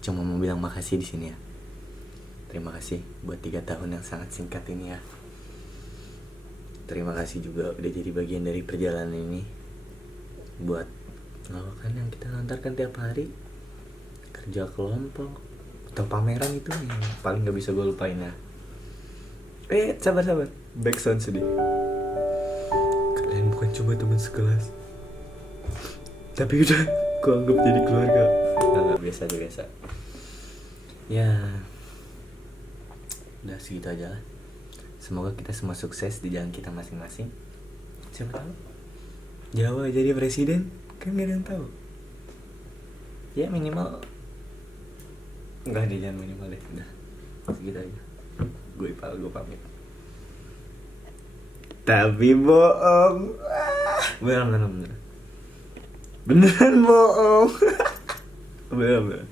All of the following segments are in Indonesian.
cuma mau bilang makasih di sini ya. Terima kasih buat 3 tahun yang sangat singkat ini ya. Terima kasih juga udah jadi bagian dari perjalanan ini. Buat lawakan yang kita lantarkan tiap hari, kerja kelompok, atau pameran itu yang paling gak bisa gue lupain ya. Sabar, backsound sedih. Kalian bukan cuma teman sekelas, tapi udah gue anggap jadi keluarga. Gak biasa. Ya, udah segitu aja lah. Semoga kita semua sukses di jalan kita masing-masing. Siapa tahu Jawa jadi presiden, kan gak ada yang tahu. Ya minimal, enggak deh, jangan minimal deh. Udah segitu aja. Gue pamit. Tapi bohong. Beneran bohong. Beneran.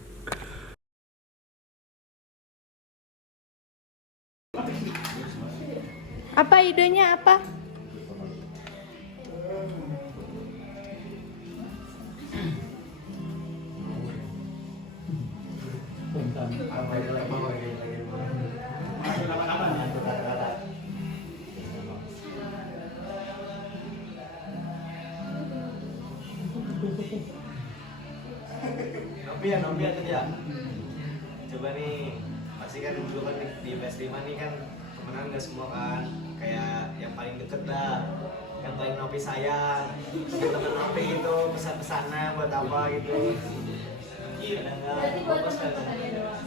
Apa idenya apa? Nopi ya kerja. Coba nih, pasti kan dulu kan di PS5 nih kan temenan gak semua kan. Kayak yang paling deket dah, yang paling Nopi sayang. Temen Nopi gitu, pesan-pesannya buat apa gitu. Iya, ada nggak? Berarti buat teman-temannya doang.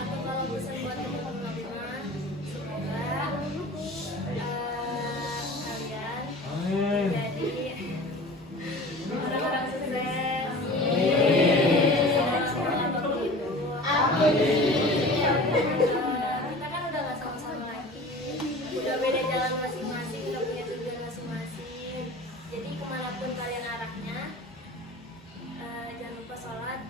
Aku kalau bosan buat teman-teman, semoga kalian jadi orang-orang sukses. Semoga begitu. Kita kan udah gak sama-sama lagi, udah beda jalan masing-masing, udah punya tujuan masing-masing. Jadi kemanapun kalian arahnya, jangan lupa sholat.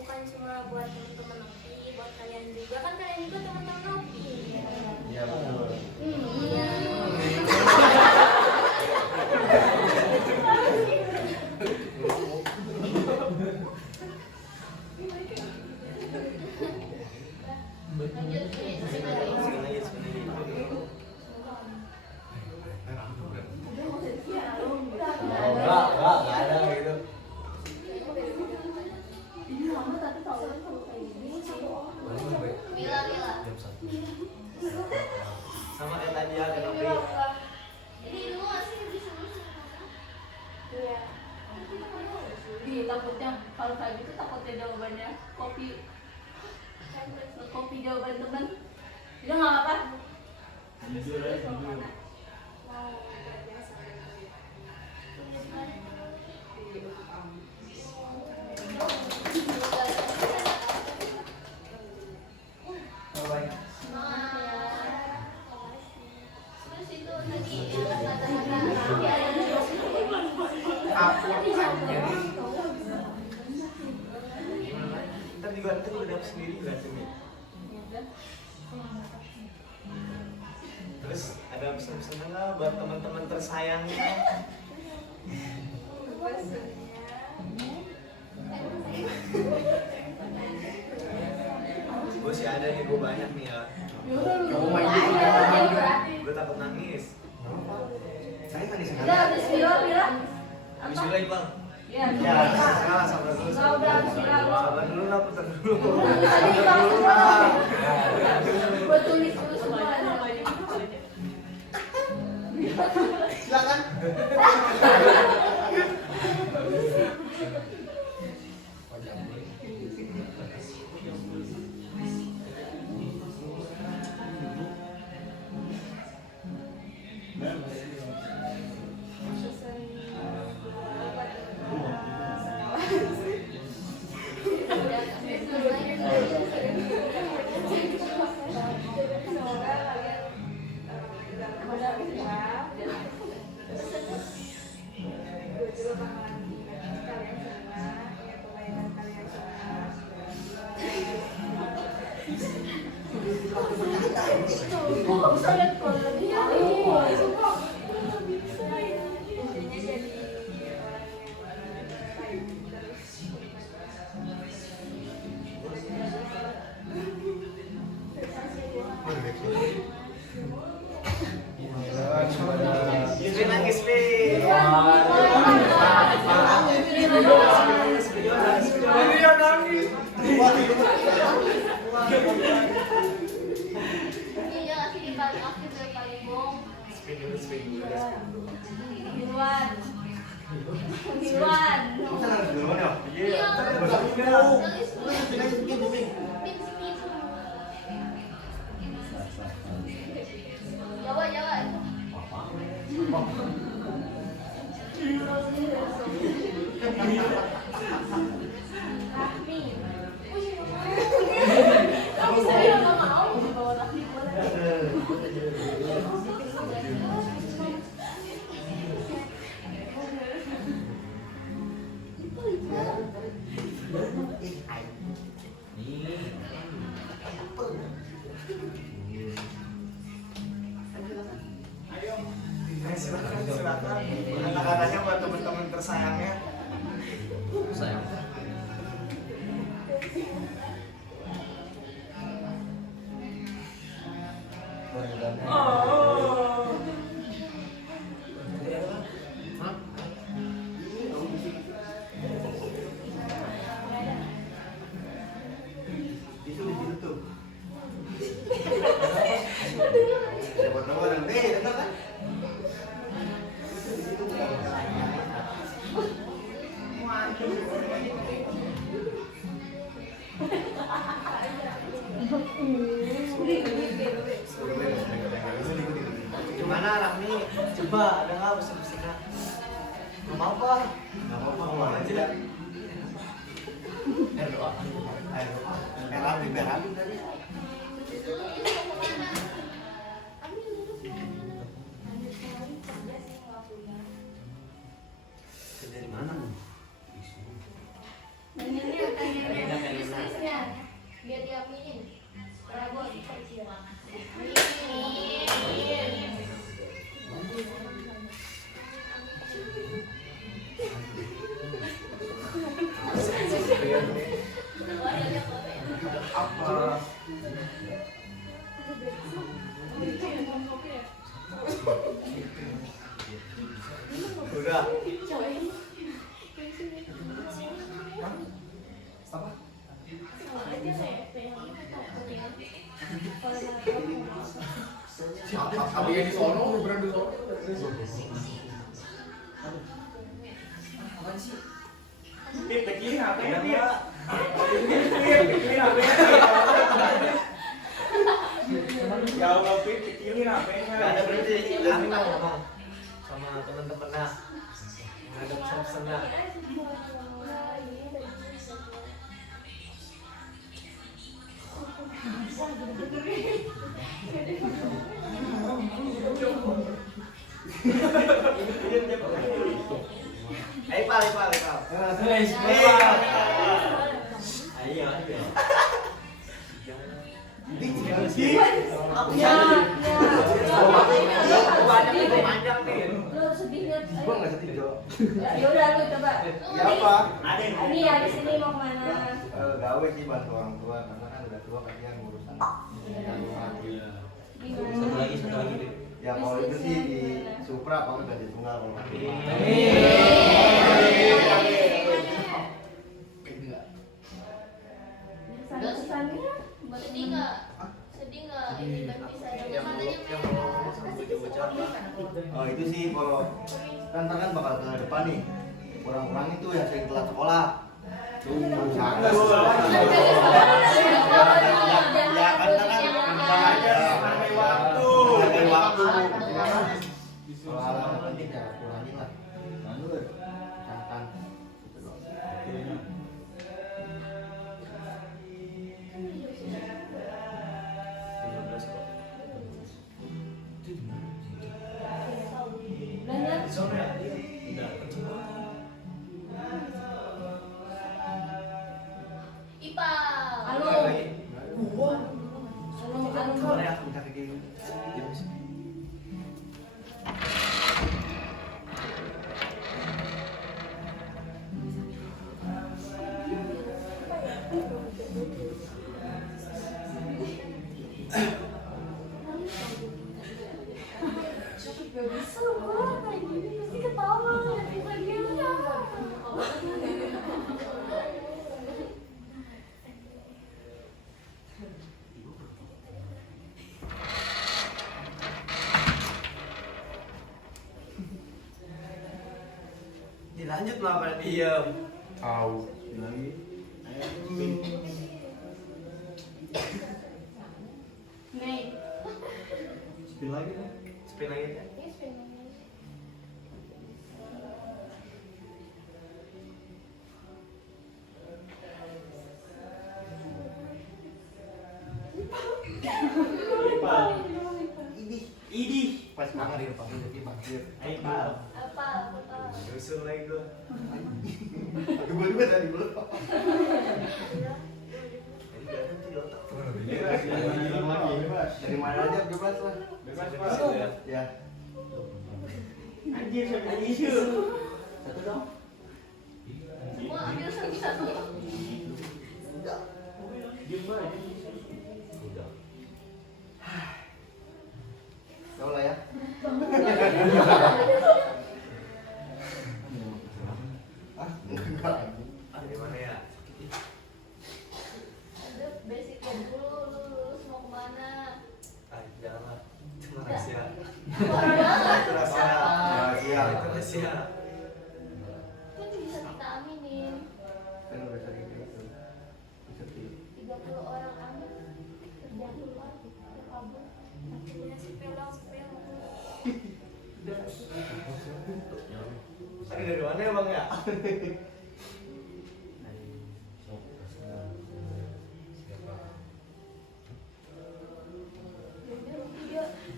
Bukan cuma buat teman-teman Nopi, buat kalian juga, kan kalian juga teman-teman Nopi. Iya betul. Iya. Enggak ada gitu. Mila. Sama kayak tadi ya, kayak Nopi. Ini ilmu masih bisa. Iya. Takutnya kalau kayak gitu takutnya jawabannya kopi jawaban teman. Udah nggak apa-apa. Jujur ya, jujur. Ntar juga dapet sendiri nggak sih? Terus ada pesan-pesan nggak buat teman-teman tersayangnya? Gue sih ada nih, gue banyak nih ya. Gue takut nangis. Saya nangis sekali. Bismillah Iqbal. Ya, sabar dulu. Sabar dulu lah, putar dulu. Gue tulis dulu semuanya. Silakan. Kok bisa lihat kalau lagi intinya jadi orang yang Yusri nangis nih. Iya, sini paling aktif dan paling bong. Penghiruan. Penghiruan. Iya, nangis dulu. Jawa, Jawa. Rahmi. Kamu saya nggak mau dibawa Rahmi boleh. Silakan. Anak-anaknya buat teman-teman tersayangnya. Sayang. Itu di situ tuh. Dapat nomor dengar kan? Gimana Rahmi? Coba ada nggak pesen-pesennya? Nggak mau apa? Nggak mau apa? Mau aja dah. Air doa. Air doa. Rahmi tadi. Dari mana? Tanya bisnisnya. Biar diaminin. Prabowo kecil. Apa? Udah. Apa? Siapa yang di sono berani di sono? Pip, pikirin apa ya, Pip? Ya Allah, Pip, pikirin apa ya? Gak ada berarti, kami mau ngomong sama teman-temannya. Gak ada pesan-pesannya. Ipal. Ayo. Panjang nih. Lu sedih lihat. Gua nggak sedih, Jo. Ya udah lu coba. Ya apa? Ini habis ini mau kemana? Gawe sih bantu orang tua karena kan udah tua kasihan ngurusan. Satu lagi. Ya kalau itu sih di Supra apa gaji tunggal kalau nggak di rumah. Pesannya Sedih nggak? Sedih nggak? Ini kan bisa Oh itu sih kalau kan ntar kan bakal ke depan nih kurang-kurang itu yang sering telat sekolah. Ya kan ada waktu. Kalau hal-hal penting ya kurangin lah. Catatan. Gitu doang. Ipal. Halo. Halo Boleh aku minta kayak gini. Gak bisa gue kayak gini pasti ketawa nanti bagiannya. Dilanjut malah pada diem. Tahu. Lagi. Nih. Spin lagi kan? Spin lagi kan? Idih. Pas banget di depan jadi banjir. Ayo, Pak. Apa? Rusuh lagi gua. Aduh, gua tadi belum. Dari mana aja bebas lah. Bebas Pak. Ya. Anjir, satu dong. Semua ambil satu-satu. Udah. Diem aja. Udah. Tahu lah ya. Enggak. Di mana ya? Ada basicnya dulu, lu lulus mau kemana? Janganlah. Itu rahasia. Parah Itu rahasia. Rahasia. Itu rahasia. kan bisa kita aminin. Kan udah sering gitu. Bisa 30 orang amin, kerja keluar, kita kabur. Akhirnya sepel. Tadi dari mana ya Bang ya?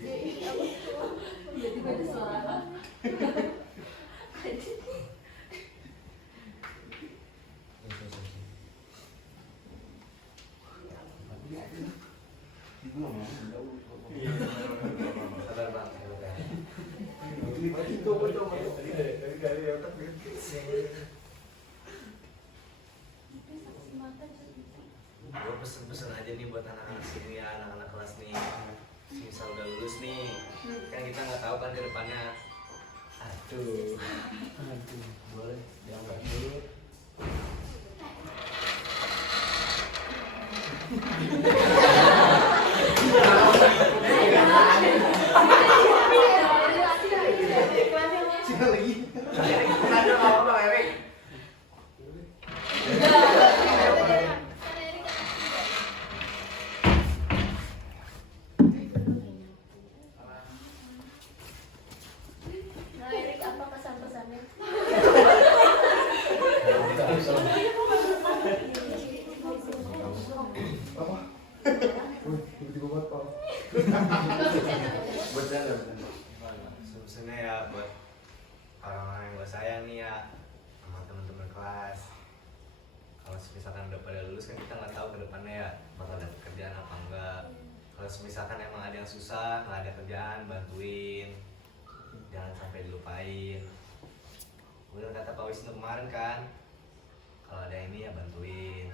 Dia ini apa tuh? Jadi gue ada suara. Sabar Bang. Itu dari otak gitu. Gue pesen aja nih buat anak-anak sini ya, anak-anak kelas nih. Misal udah lulus nih, kan kita nggak tahu kan ke depannya. Aduh, boleh diangkat dulu. Sini lagi. Ada apa Bang Erik? Nah, Erik apa pesan-pesannya? Apa? Tiba-tiba batal. Bercanda. Sebenarnya ya buat orang-orang yang gue sayang nih ya, sama teman-teman kelas. Kalau misalkan udah pada lulus kan kita nggak tahu ke depannya ya bakal dapet kerjaan apa enggak. Kalau misalkan emang ada yang susah, nggak ada kerjaan, bantuin. Jangan sampai dilupain. Udah kata Pak Wisnu kemarin kan, kalau ada ini ya bantuin.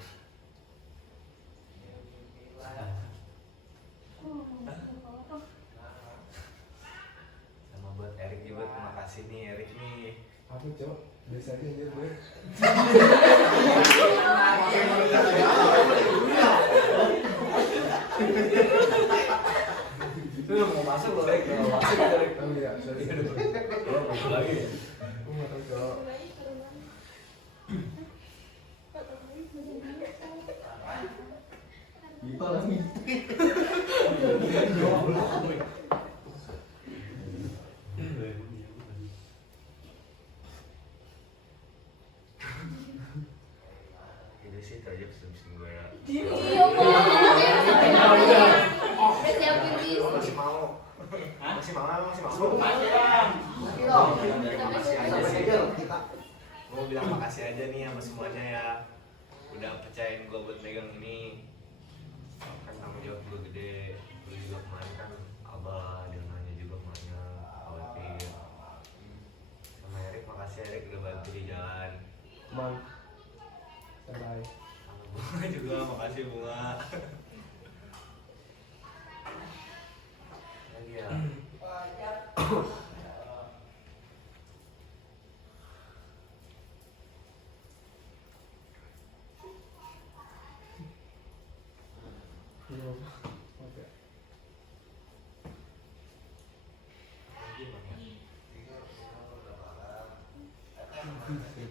Sama buat Erik juga, terima kasih nih Erik nih. Apa cok? Biasa aja dia gue. Lu mau masuk loh Erik, mau masuk Erik. Oh iya, sorry. Lo masuk lagi. Aku nggak tahu cok. Gipa lagi. Ini sih aja pesen gue ya. Iya, Pak. Udah siapin list. Masih mau? Masih mau? Makasih aja sih. Gue bilang makasih aja nih sama semuanya ya. Udah percayain gue buat megang ini. Kan tanggung jawab gue gede. Makasih bunga. Lagi ya. Belum. Oke.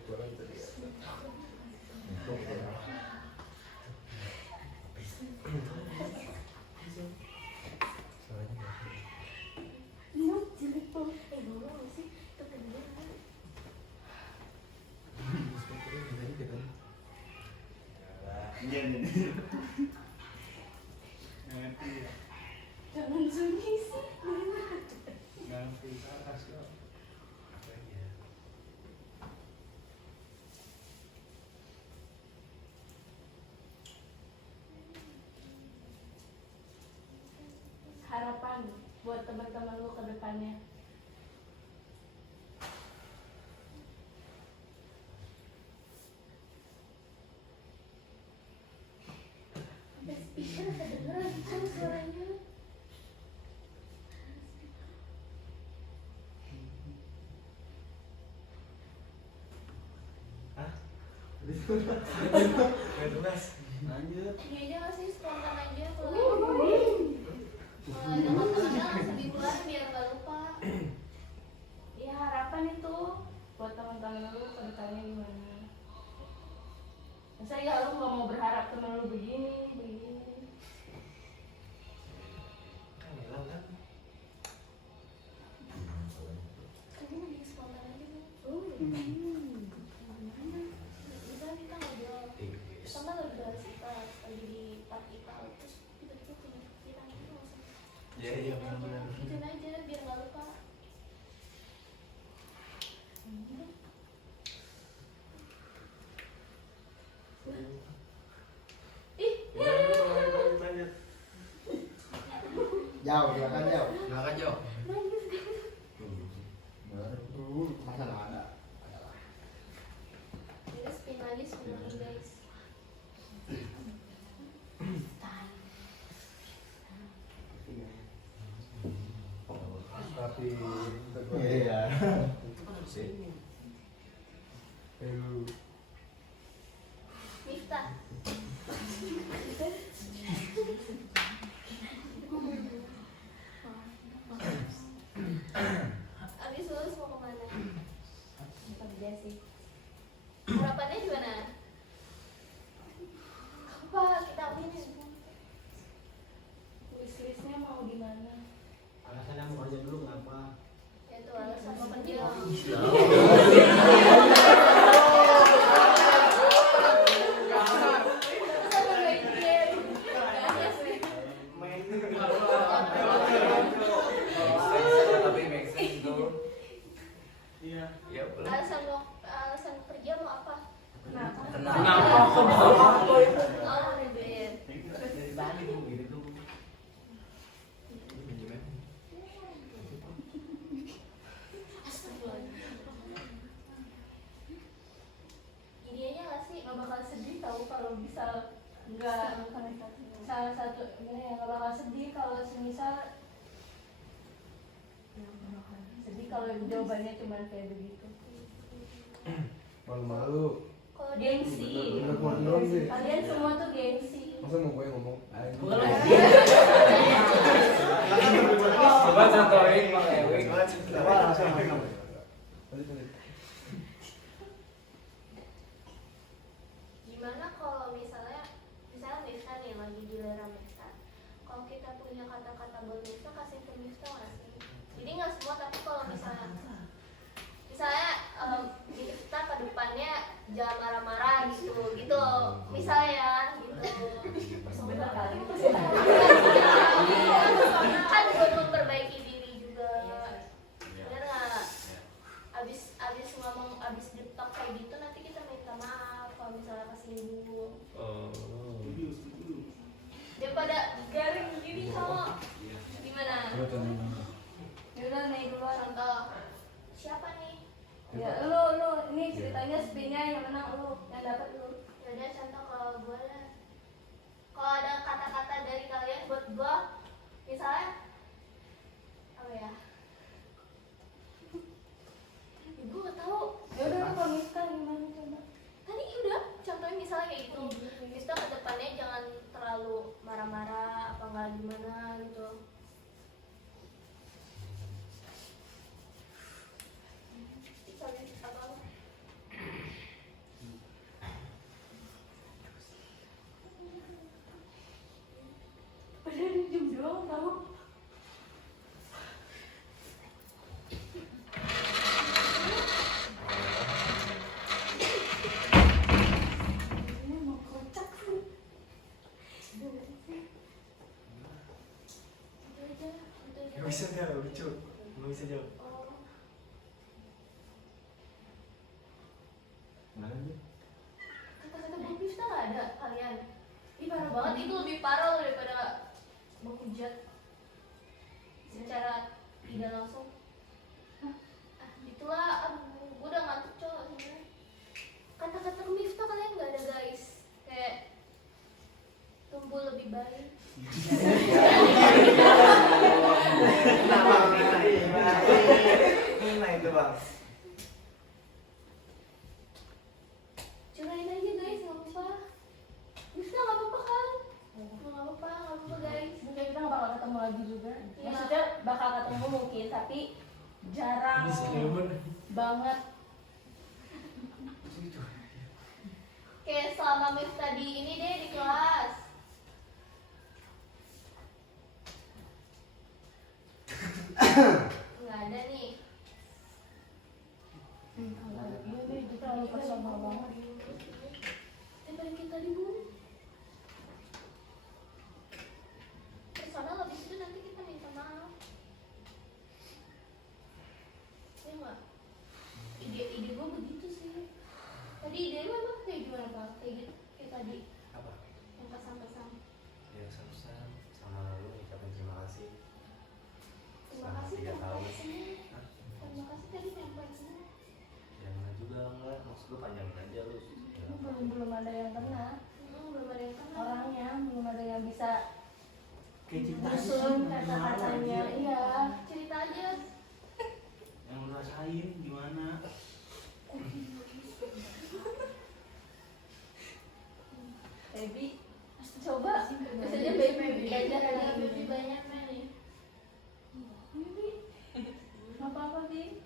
Kurang tadi ya. Jelek tuh. Ngomong sih itu kedengeran. Iya nih. Jangan sunyi sih. Harapan buat teman-teman lu ke depannya. Ada speaker kedengeran kan suaranya. Hah? Jelas. Lanjut. Ini aja nggak sih spontan aja kalau ada kata-kata langsung dikeluarin biar nggak lupa. Ya harapan itu buat teman-teman lu ke depannya gimana? Masa ya lu nggak mau berharap temen lu begini. Kan bilang kan. Kamu lagi spontan aja nih. Bisa kita ngobrol. Sama lagi bahas kita lagi di part kita terus tiba-tiba punya pikiran itu langsung. Iya benar-benar. Ikutin aja biar nggak lupa. Ih, Lanjut. Jauh, silakan jauh. Silakan Jo. Masa nggak ada? ini spin lagi guys. Tapi Iya. Miftah. Abis lulus mau kemana? Kerja sih. Harapannya gimana? Apa kita aminin? Wishlistnya mau di mana? Alasannya mau kerja dulu ngapa? Ya itu alasan mau kerja. Tapi make sense tuh. Iya. Ya boleh. Alasan kerja mau apa? Kenapa? Oh, Rebel. Dari tadi tuh gitu tuh. Ini aja nggak sih nggak bakal sedih tahu kalau bisa nggak salah satu ini yang nggak bakal sedih kalau semisal sedih kalau jawabannya cuma kayak begitu. malu-malu. Kalau gengsi, Bener-bener sih. kalian semua tuh gengsi. Masa mau gue ngomong? Coba contohin Bang Ewing. Coba langsung. Gimana kalau misalnya Mifta nih lagi giliran Mifta. Kalau kita punya kata-kata buat Mifta kasih ke Mifta nggak sih? Jadi nggak semua tapi kalau misalnya Mifta ke depannya jangan marah-marah gitu misalnya gitu. Benar kali. Kan buat memperbaiki diri juga. Benar nggak? Abis ngomong detok kayak gitu nanti kita minta maaf kalau misalnya kesinggung. Daripada garing gini sama gimana? Yaudah nih dulu contoh. Siapa nih? Ya lu ini ceritanya spinnya yang menang lu, yang dapat lu. Yaudah contoh kalau gue lah. kalau ada kata-kata dari kalian buat gue, misalnya apa ya? Ibu gak tahu. Ya udah kalau Miska gimana coba? Tadi udah contohnya misalnya kayak gitu. Kita ke depannya jangan terlalu marah-marah apa enggak gimana gitu. Sorry, apa? Padahal diem doang tau. Ini mau kocak sih. Itu aja. Gak bisa dia lucu. Gak bisa jawab. Oh, Mana dia? kata-kata Bang Miftah nggak ada kalian? Ih parah banget, itu lebih parah loh daripada menghujat secara tidak langsung. Itulah, aduh, gue udah ngantuk cowok sebenarnya. Kata-kata Miftah kalian nggak ada guys, kayak tumbuh lebih baik. Nah itu bang. Curahin aja guys, nggak apa-apa. Miftah nggak apa-apa kan? Nggak apa-apa guys. Mungkin kita nggak bakal ketemu lagi juga. Iya. Maksudnya bakal ketemu mungkin, tapi jarang banget. Kayak selama Miftah di ini deh di kelas. Nggak ada nih. Iya deh, itu terlalu personal banget. Daripada kita dibully. Personal habis itu nanti kita minta maaf. Ya nggak? Ide gue begitu sih. Tadi ide lu emang kayak gimana Pak? Kayak gitu, kayak tadi Apa? yang pesan-pesan. Ya sama lu ucapin terima kasih. Terima Selama kasih 3 tahun. semua. Terima kasih tadi nyampein semua. Jangan juga enggak, maksud lu panjangin aja lu. Belum ada yang kena Belum ada yang kenal. orangnya, belum ada yang bisa Kayak cerita nyusun kata-katanya. Iya. Cerita aja. yang lu rasain gimana? Baby, coba Biasanya baby belajar ada baby banyak nih. Baby, apa-apa Bi?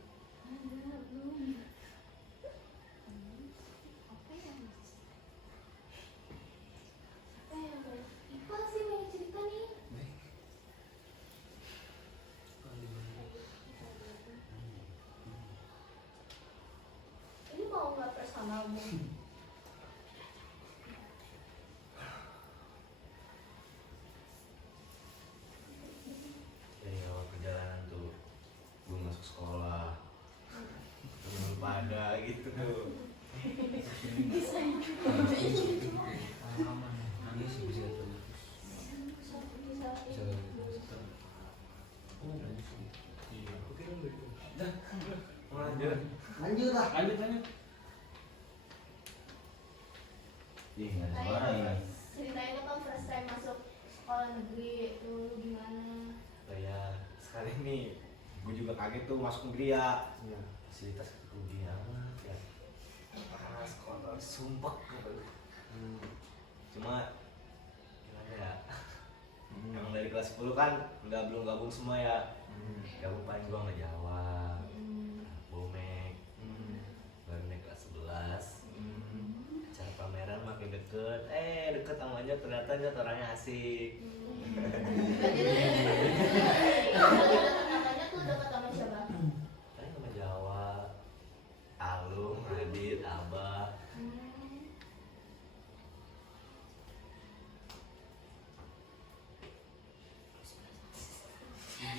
Iqbal sih banyak cerita nih. Ini mau nggak personal Bu? Dari awal perjalanan tuh gue masuk sekolah belum pada gitu tuh. Mau lanjut? Lanjut lah. Lanjut. Ih, nggak ada suara ya. Ceritain dong first time masuk sekolah negeri dulu gimana? Oh ya, sekali nih gue juga kaget tuh masuk negeri ya. Fasilitas negeri amat ya. Panas, kotor, sumpah. Cuma gimana ya? Emang dari kelas 10 kan belum gabung semua ya. Gabung paling gua sama Jawa, Bomek, baru naik kelas 11. Acara pameran makin deket, deket sama aja ternyata dia orangnya asik. Katanya tuh dekat sama siapa? Kan sama Jawa, Alung, Adit, Abah.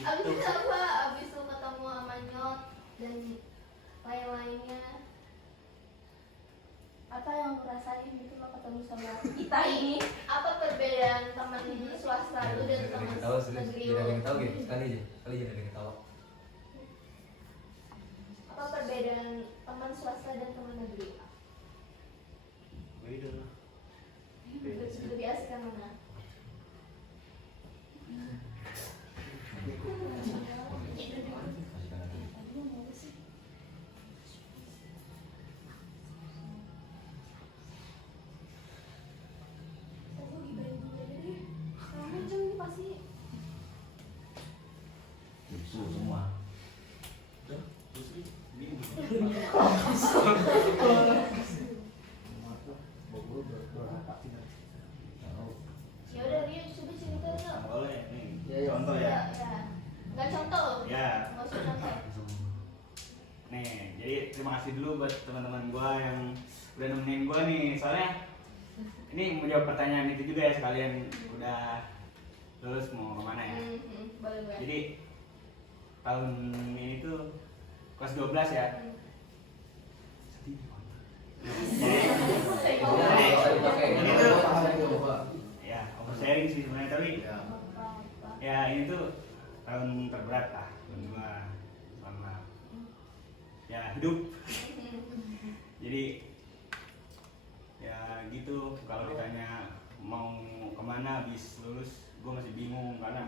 Abis itu apa? Abis lu ketemu sama Nyot dan lain-lainnya. Apa yang lu rasain gitu lo ketemu sama kita ini? Apa perbedaan teman swasta lu dan teman negeri lu? Kali jadi ketawa. Apa perbedaan teman swasta dan teman negeri? Beda lah. Lebih asik yang mana? Gak contoh. Ya. Nggak usah contoh. Nih, jadi terima kasih dulu buat teman-teman gua yang udah nemenin gua nih. Soalnya ini mau jawab pertanyaan itu juga ya, sekalian udah lulus mau kemana ya. Boleh. Jadi tahun ini tuh kelas 12 ya. Ini tuh ya sharing sih sebenarnya, tapi ya ini tuh tahun terberat lah buat gua selama ya hidup. Jadi ya gitu, kalau ditanya mau kemana habis lulus gua masih bingung karena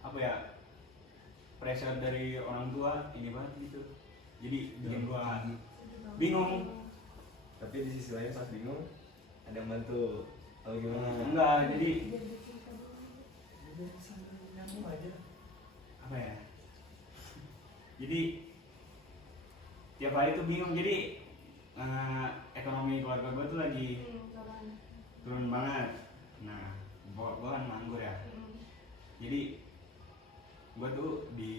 apa ya, pressure dari orang tua ini banget gitu, jadi bikin gua bingung. Tapi di sisi lain pas bingung ada yang bantu atau gimana? Enggak, jadi apa ya, jadi tiap hari tuh bingung. Jadi ekonomi keluarga gue tuh lagi turun banget. Nah, bokap gue kan nganggur ya, jadi gue tuh di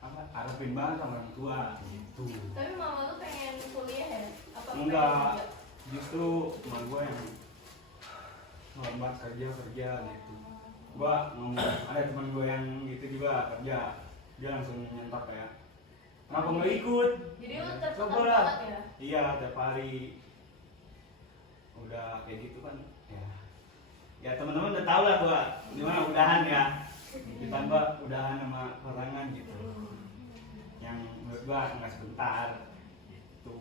apa, arepin banget sama orang tua gitu. Tapi mama tuh pengen kuliah ya? Apa Enggak, justru emak gue yang hormat kerja gitu. Gua ada teman gue yang gitu juga kerja, dia langsung nyentak kayak, kenapa nggak ikut? Jadi lu tertekan Coba lah. banget ya? Iya, tiap hari udah kayak gitu kan ya. Ya teman-teman udah tau lah gua gimana udahan ya, ditambah udahan sama pasangan gitu, yang menurut gua nggak sebentar gitu.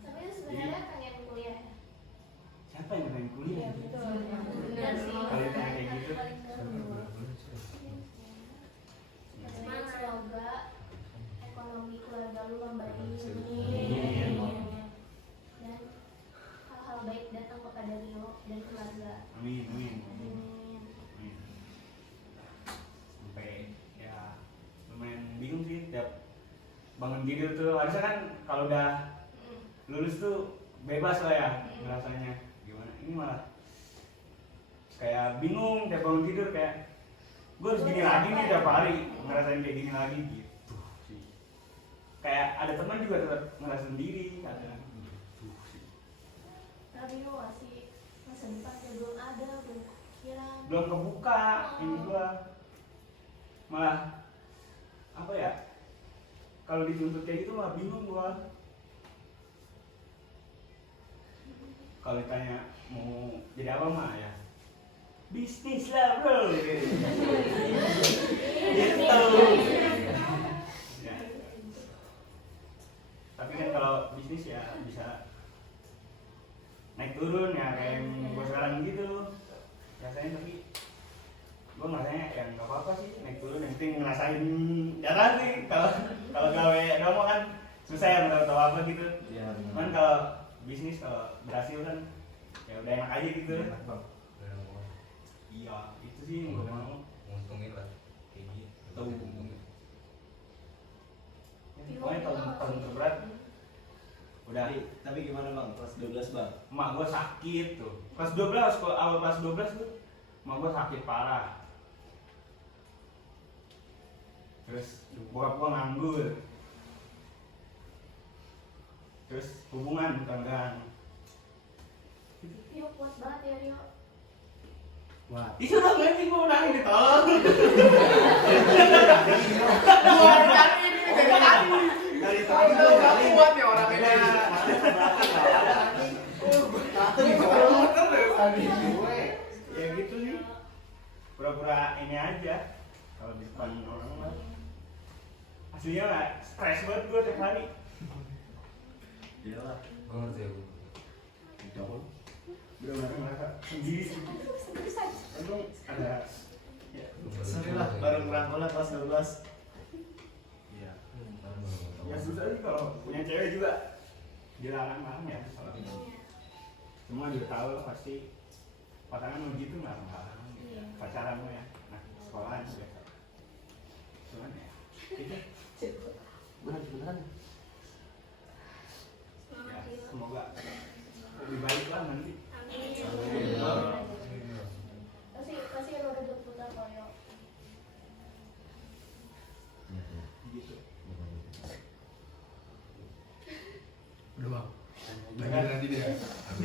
Tapi lu sebenarnya pengen kuliah ya? Siapa yang pengen kuliah? Betul. Benar sih. Kalau ditanya kayak gitu, Jadi semoga ekonomi keluarga lu membaik. Dan hal-hal baik datang kepada Rio dan keluarga. amin. Amin. Sampai ya lumayan bingung sih tiap bangun tidur tuh. Harusnya kan kalau udah lulus tuh bebas lah ya ngerasanya gimana, ini malah kayak bingung tiap bangun tidur, kayak gue harus gini lagi nih tiap hari, ngerasain kayak gini lagi gitu sih. Kayak ada teman juga tetap ngerasa sendiri kadang gitu sih. Tapi lu masih masa depan ya belum ada, belum kepikiran. Belum kebuka ini gua, malah apa ya, kalau dituntut kayak gitu malah bingung gua. Kalau ditanya mau jadi apa mah ya bisnis lah bro gitu. Ya. Tapi kan kalau bisnis ya bisa naik turun ya, kayak yang gue sekarang gitu rasanya. Tapi gue ngerasanya ya nggak apa-apa sih naik turun, yang penting ngerasain jalan sih. Kalau gawe doang kan susah ya, nggak tahu apa gitu. Iya. Cuman kalau bisnis kalau berhasil kan ya udah enak aja gitu. Iya, itu sih yang gue mau. Untungin lah kayak gitu. Tahu. Pokoknya tahun terberat udah. Tapi gimana bang? Kelas 12 bang? Emak gue sakit tuh kelas 12, awal kelas 12 tuh emak gue sakit parah. Terus bokap gue nganggur. Terus hubungan ganggang. Rio kuat banget ya Rio. Wah. Itu udah ngerti gue udah ini tolong. Dari tadi lu nggak kuat ya orang ini. Ya gitu sih. Pura-pura ini aja. Kalau di depan orang mah. Aslinya lah stres banget gue tiap hari. Iyalah. Gue ngerti aku. Dong. Bener-bener ngerasa sendiri. Untung ada ya, Sorry lah, baru ngerangkulnya kelas 12. Iya. ya susah sih kalau punya cewek juga dilarang-larang ya kalau semua juga tahu lah pasti pasangan mau gitu nggak larang pacaran lo ya, nah sekolahan juga cuman ya itu beneran ya semoga lebih baik lah nanti. Pasti ada berputar koyo.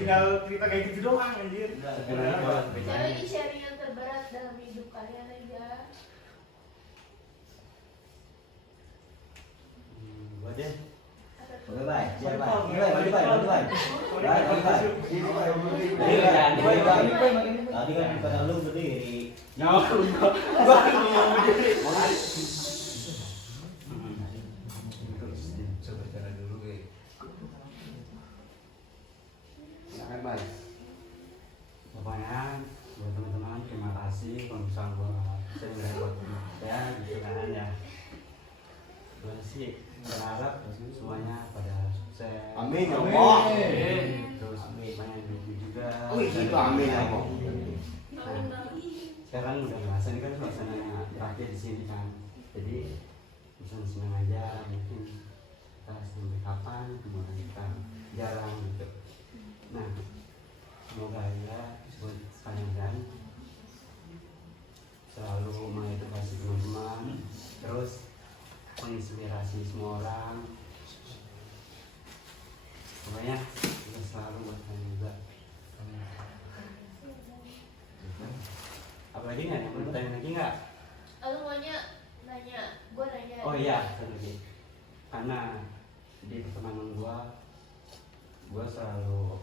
tinggal cerita kayak gitu doang anjir. Saya ingin sharing yang terberat dalam hidup kalian aja. Gua deh. Oke, bye. Bye, bye. Tadi kan bukan lu berdiri. Coba bicara dulu guys. Silakan, Bay. Pokoknya buat teman-teman terima kasih kalau misalnya gua sering repot ya gitu kan ya. Gua sih berharap semuanya pada sukses. Amin ya Allah. Terus banyak duit juga. Oh gitu, amin ya Allah. Amin banget. Sekarang udah ngerasa ini kan suasananya terakhir di sini kan. Jadi senang aja mungkin kita sampai kapan kemudian kita jarang gitu. Nah, semoga ya buat kalian selalu mengedukasi teman-teman, terus menginspirasi semua orang. Pokoknya kita selalu buat kalian juga. Apa lagi nggak? Mau tanya lagi nggak? Lu maunya nanya, gue nanya. Oh iya, satu lagi. Karena di pertemanan gua selalu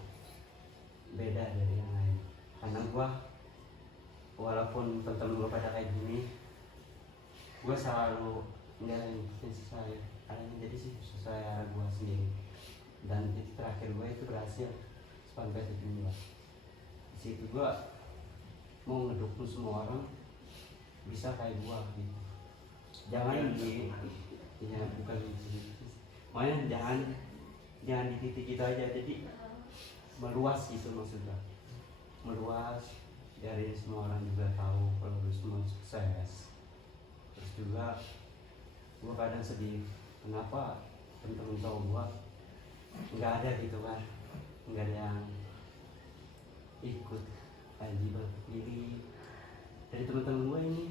beda dari yang lain. Karena gua walaupun teman-teman gua pada kayak gini, gua selalu ngelain sesuai adanya, jadi sih sesuai arah gua sendiri. Dan titik terakhir gua itu berhasil sampai titik gua. Di situ gua mau ngedukung semua orang bisa kayak gua gitu. Jangan di ya bukan di makanya jangan di titik itu aja, jadi meluas gitu maksudnya, meluas dari semua orang juga tahu kalau lu semua sukses. Terus juga gua kadang sedih kenapa temen-temen cowok gua nggak ada gitu kan, nggak ada yang ikut kaji berdiri dari teman-teman gue ini.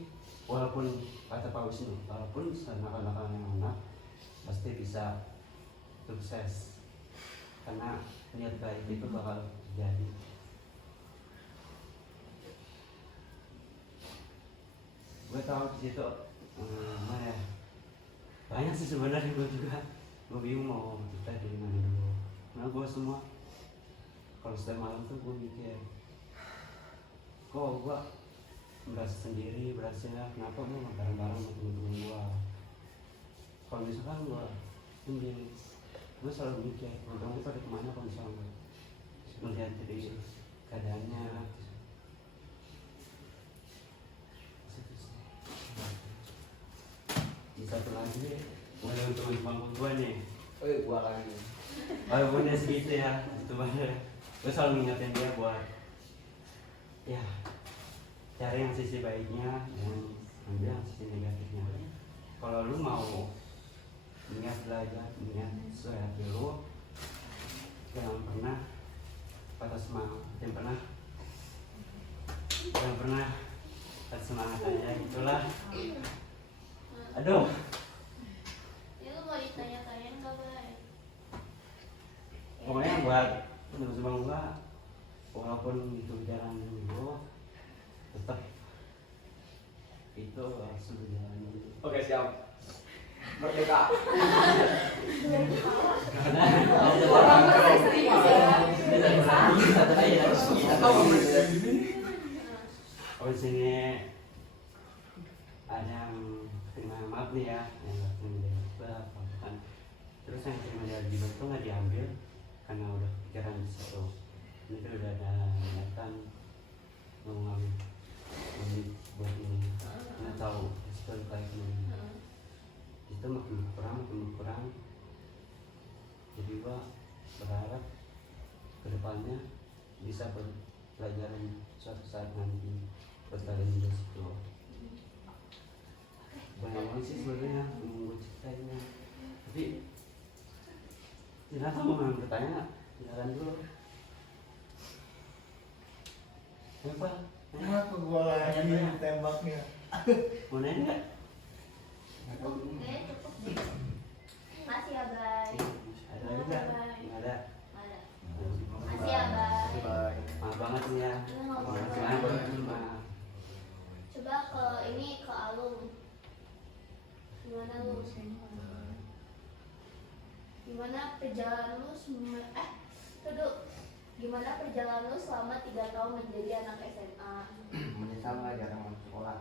Walaupun kata Pak Wisnu, walaupun nakal-nakal yang anak pasti bisa sukses karena niat baik itu bakal terjadi. Gue tahu di situ mana ya, banyak sih sebenarnya gue juga, gue bingung mau cerita dari mana dulu. Nah gue semua kalau setiap malam tuh gue mikir, kok gue merasa sendiri, berasnya kenapa gue nggak bareng-bareng sama temen-temen gue. Kalau misalkan gue sendiri, gue selalu mikir temen-temen gue pada kemana kalau misalkan gue melihat dari keadaannya. Di satu lagi, gue ada teman-teman gue nih. Gua lagi. Walaupun dia segitu ya, itu banget. Gue selalu ngingetin dia buat ya cari yang sisi baiknya dan ambil yang sisi negatifnya. Kalau lu mau niat belajar, niat sesuai hati lu, jangan pernah patah semangat, jangan pernah patah semangat aja gitulah. Aduh, Ya lu mau ditanya-tanyain nggak boleh? pokoknya buat teman-teman gua, walaupun itu jalan dulu, tetap itu harus berjalan. Oke, siap. Merdeka. Oh di sini ada yang terima maaf nih ya, yang nggak terima dari kan. Terus yang terima dari Bible itu nggak diambil karena udah pikiran di situ. Ini tuh udah ada niatan mau ngambil buat ini. Nggak tahu itu kayak gimana. Itu makin berkurang. Jadi gua berharap kedepannya bisa pelajaran suatu saat nanti buat kalian juga situ. Banyak banget sih sebenarnya menunggu ceritanya, tapi ternyata mau ngambil bertanya jalan dulu. Apa? Kenapa gua lagi tembaknya? Mau nanya nggak? Kayaknya cukup deh. Makasih ya, Bay. Ada lagi nggak? Nggak ada. Ada. Makasih ya, Bay. banget nih ya. Maaf. Coba ke ini ke Alum. Gimana lu? Gimana perjalanan lu gimana perjalanan lu selama 3 tahun menjadi anak SMA? Menyesal nggak jarang masuk sekolah?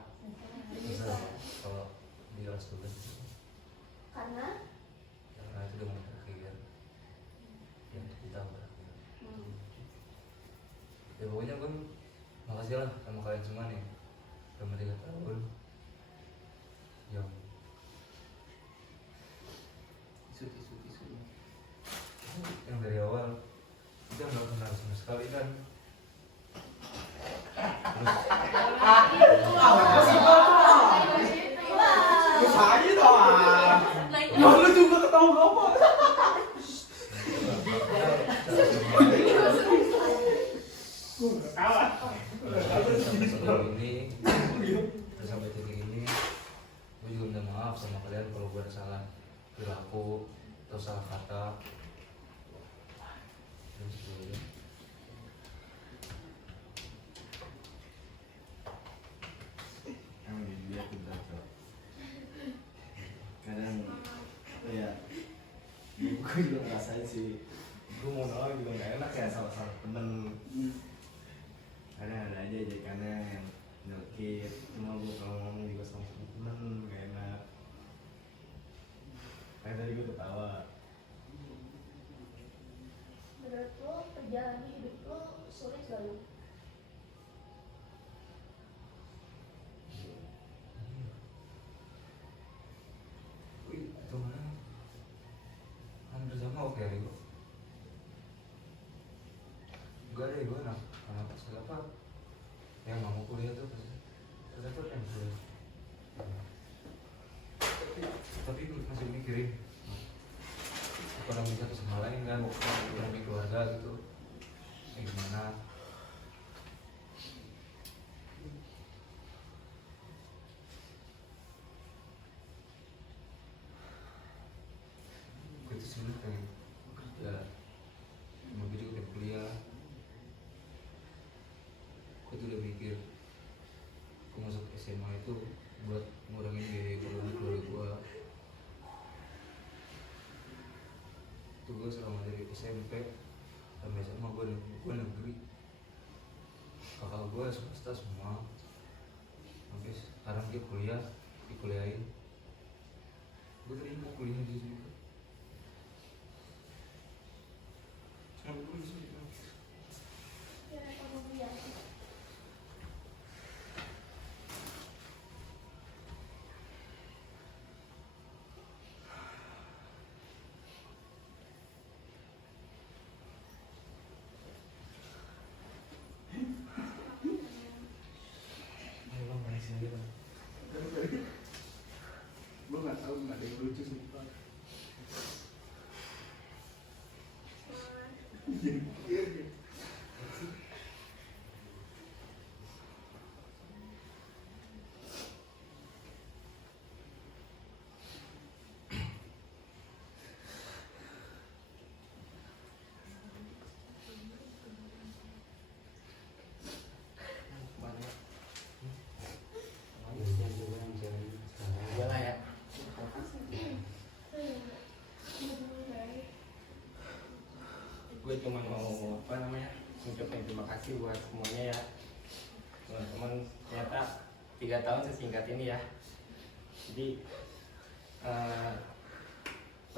Kalau di kelas 12 Karena karena itu udah mau berakhir yang kita berakhir ya pokoknya gue makasih lah sama kalian semua nih selama 3 tahun yang yang dari awal kita nggak kenal sama sekali kan terus Bisa aja dong. Lu juga ketawa apa? sebelum ini terus sampai titik ini gue juga minta maaf sama kalian kalau gue ada salah perilaku atau salah kata terus gitu ya. Emang dia pintar cok. Kadang apa ya? Gue juga ngerasain sih. Gue mau nolong juga nggak enak ya sama temen. Kadang ada aja jakannya yang nyelkit. Cuma gue kalau ngomong juga sama temen nggak enak. Kayak tadi gue ketawa. menurut lu perjalanan hidup lu sulit gak lu? Wih, itu mana? Hampir sama oke hari gue. Enggak deh, gue anak pas apa? Yang nggak mau kuliah tuh pas yang kuliah. Tapi gue masih mikirin ekonomi satu sama lain kan, ekonomi keluarga gitu. Gimana? Gue tuh sebenarnya pengen kerja, mau jadi udah kuliah. Gue tuh udah mikir, gue masuk SMA itu buat ngurangin biaya ekonomi keluarga gue. Itu gue selama dari SMP sampai SMA gue negeri. Kakak gue swasta semua, sampai sekarang dia kuliah, dikuliahin. Gue tadi mau kuliah di sini. Sampai gue di sini. Ya ekonomi ya. Gue nggak tahu, nggak ada yang lucu sih. Iya lah ya. Gue cuma mau ngucapin terima kasih buat semuanya ya, teman-teman. Ternyata 3 tahun sesingkat ini ya. Jadi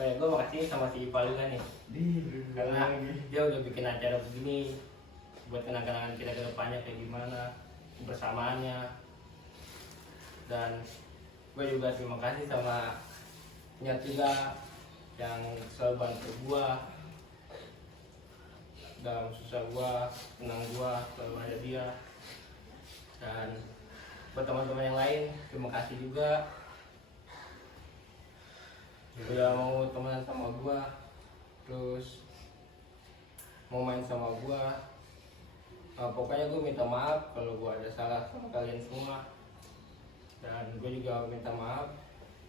gue makasih sama si Ipa juga nih, karena dia udah bikin acara begini buat kenang-kenangan kita ke depannya kayak gimana kebersamaannya. Dan gue juga terima kasih sama Nyat juga yang selalu bantu gue dalam susah gue, tenang gue, selalu ada dia. Dan buat teman-teman yang lain terima kasih juga udah mau temenan sama gue, terus mau main sama gue. Pokoknya gue minta maaf kalau gue ada salah sama kalian semua, dan gue juga minta maaf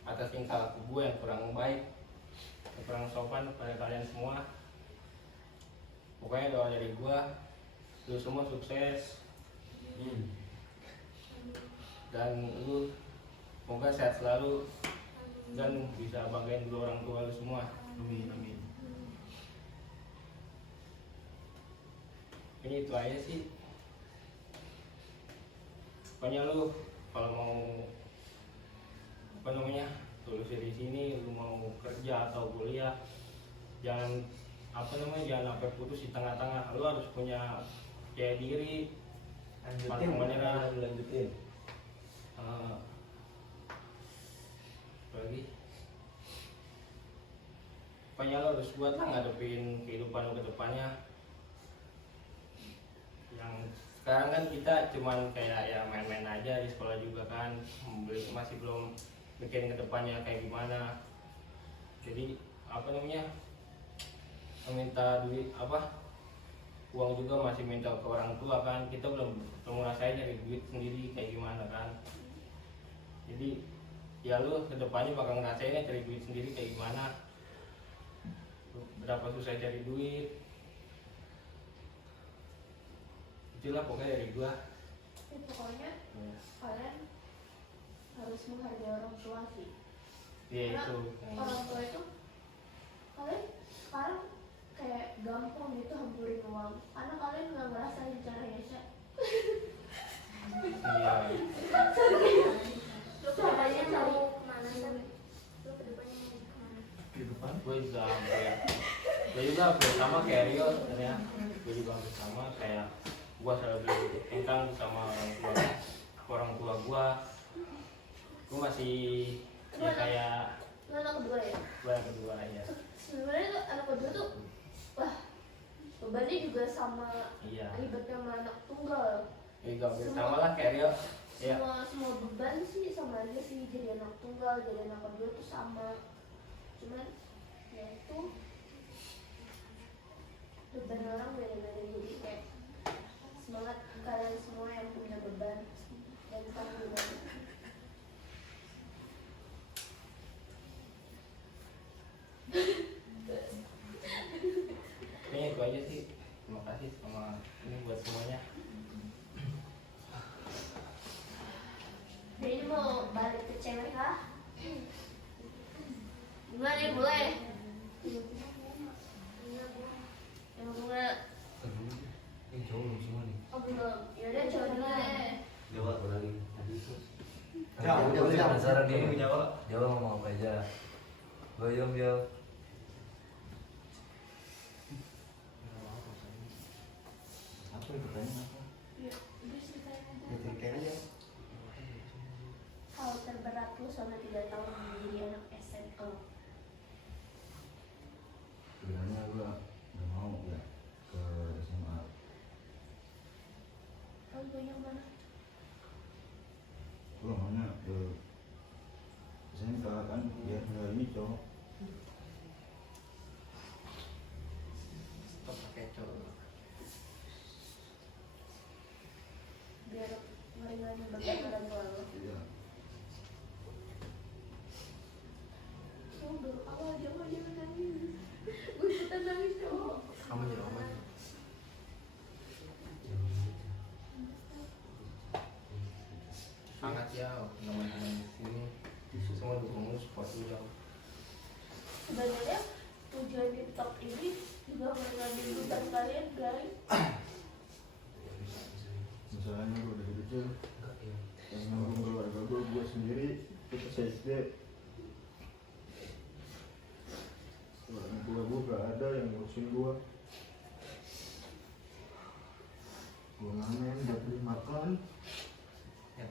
atas tingkah laku gue yang kurang baik, yang kurang sopan pada kalian semua. Pokoknya doa dari gue lu semua sukses dan lu semoga sehat selalu dan bisa banggain dulu orang tua lu semua. Amin, amin. Ini itu aja sih. Pokoknya lu kalau mau apa namanya lulus dari sini, lu mau kerja atau kuliah, jangan jangan sampai putus di tengah-tengah. Lu harus punya kayak diri, pantang menyerah. Lanjutin. Lagi pokoknya lo harus buat lah ngadepin kehidupan lo ke depannya. Yang sekarang kan kita cuman kayak ya main-main aja di sekolah juga kan, masih belum mikirin ke depannya kayak gimana. Jadi minta duit uang juga masih minta ke orang tua kan, kita belum ngerasain dari duit sendiri kayak gimana kan. Jadi ya lu kedepannya bakal ngerasainnya cari duit sendiri kayak gimana, berapa susah cari duit. Itulah pokoknya dari gua. Ya, pokoknya kalian harus menghargai orang tua sih. Iya Karena itu. orang tua itu kalian sekarang kayak gampang gitu hamburin uang karena kalian nggak ngerasain caranya sih. Iya. Lu kedepannya mau kemana kan? Lu kedepannya mau kemana? Di depan. Gue juga hampir sama kayak Rio sebenarnya. Gue juga hampir sama kayak gua selalu tentang sama orang tua gua. Gua masih ya kayak Lu anak kedua ya? gua yang kedua ya. Sebenarnya tuh anak kedua tuh wah bebannya juga sama Iya. ribetnya sama anak tunggal. Juga hampir sama lah kayak Rio. Iya. Semua beban sih sama aja sih, jadi anak tunggal, jadi anak kedua tuh sama. Cuman ya itu beban orang beda-beda, jadi kayak semangat kalian semua yang punya beban dan tanggungan. Kayaknya itu aja sih. Terima kasih sama ini buat semuanya. Jadi mau balik ke cewek kah? Gimana nih, boleh? Yang bunga. Jauh belum semua nih. Oh belum, yaudah coba dulu deh. Jawab lagi. Tadi itu. Jawab, jawab. Penasaran nih. Kamu jawab. Jawab ngomong apa aja. Goyong yo. Apa itu tanya apa? Ya, udah ceritain aja. Ya ceritain aja. Hal terberat lu selama 3 tahun menjadi anak SMA. Sebenarnya gue nggak mau ya ke SMA. Kamu banyak mana? Gue maunya ke SMK kan biar nggak ini cowok. Stop pakai cowok. Biar meringankan beban orang tua lu. Iya. Kamu baru awal jangan nangis. Gue ikutan nangis cowok. Kamu jawab aja. Sangat ya teman-teman di sini semua dukung lu, support lu jauh. Sebenarnya tujuan TikTok ini juga meringankan beban kalian guys. Misalnya gue dari kecil yang nanggung keluarga gue sendiri itu SD. Orang tua gue gak ada yang ngurusin gue. Gue ngamen buat beli makan. Ya.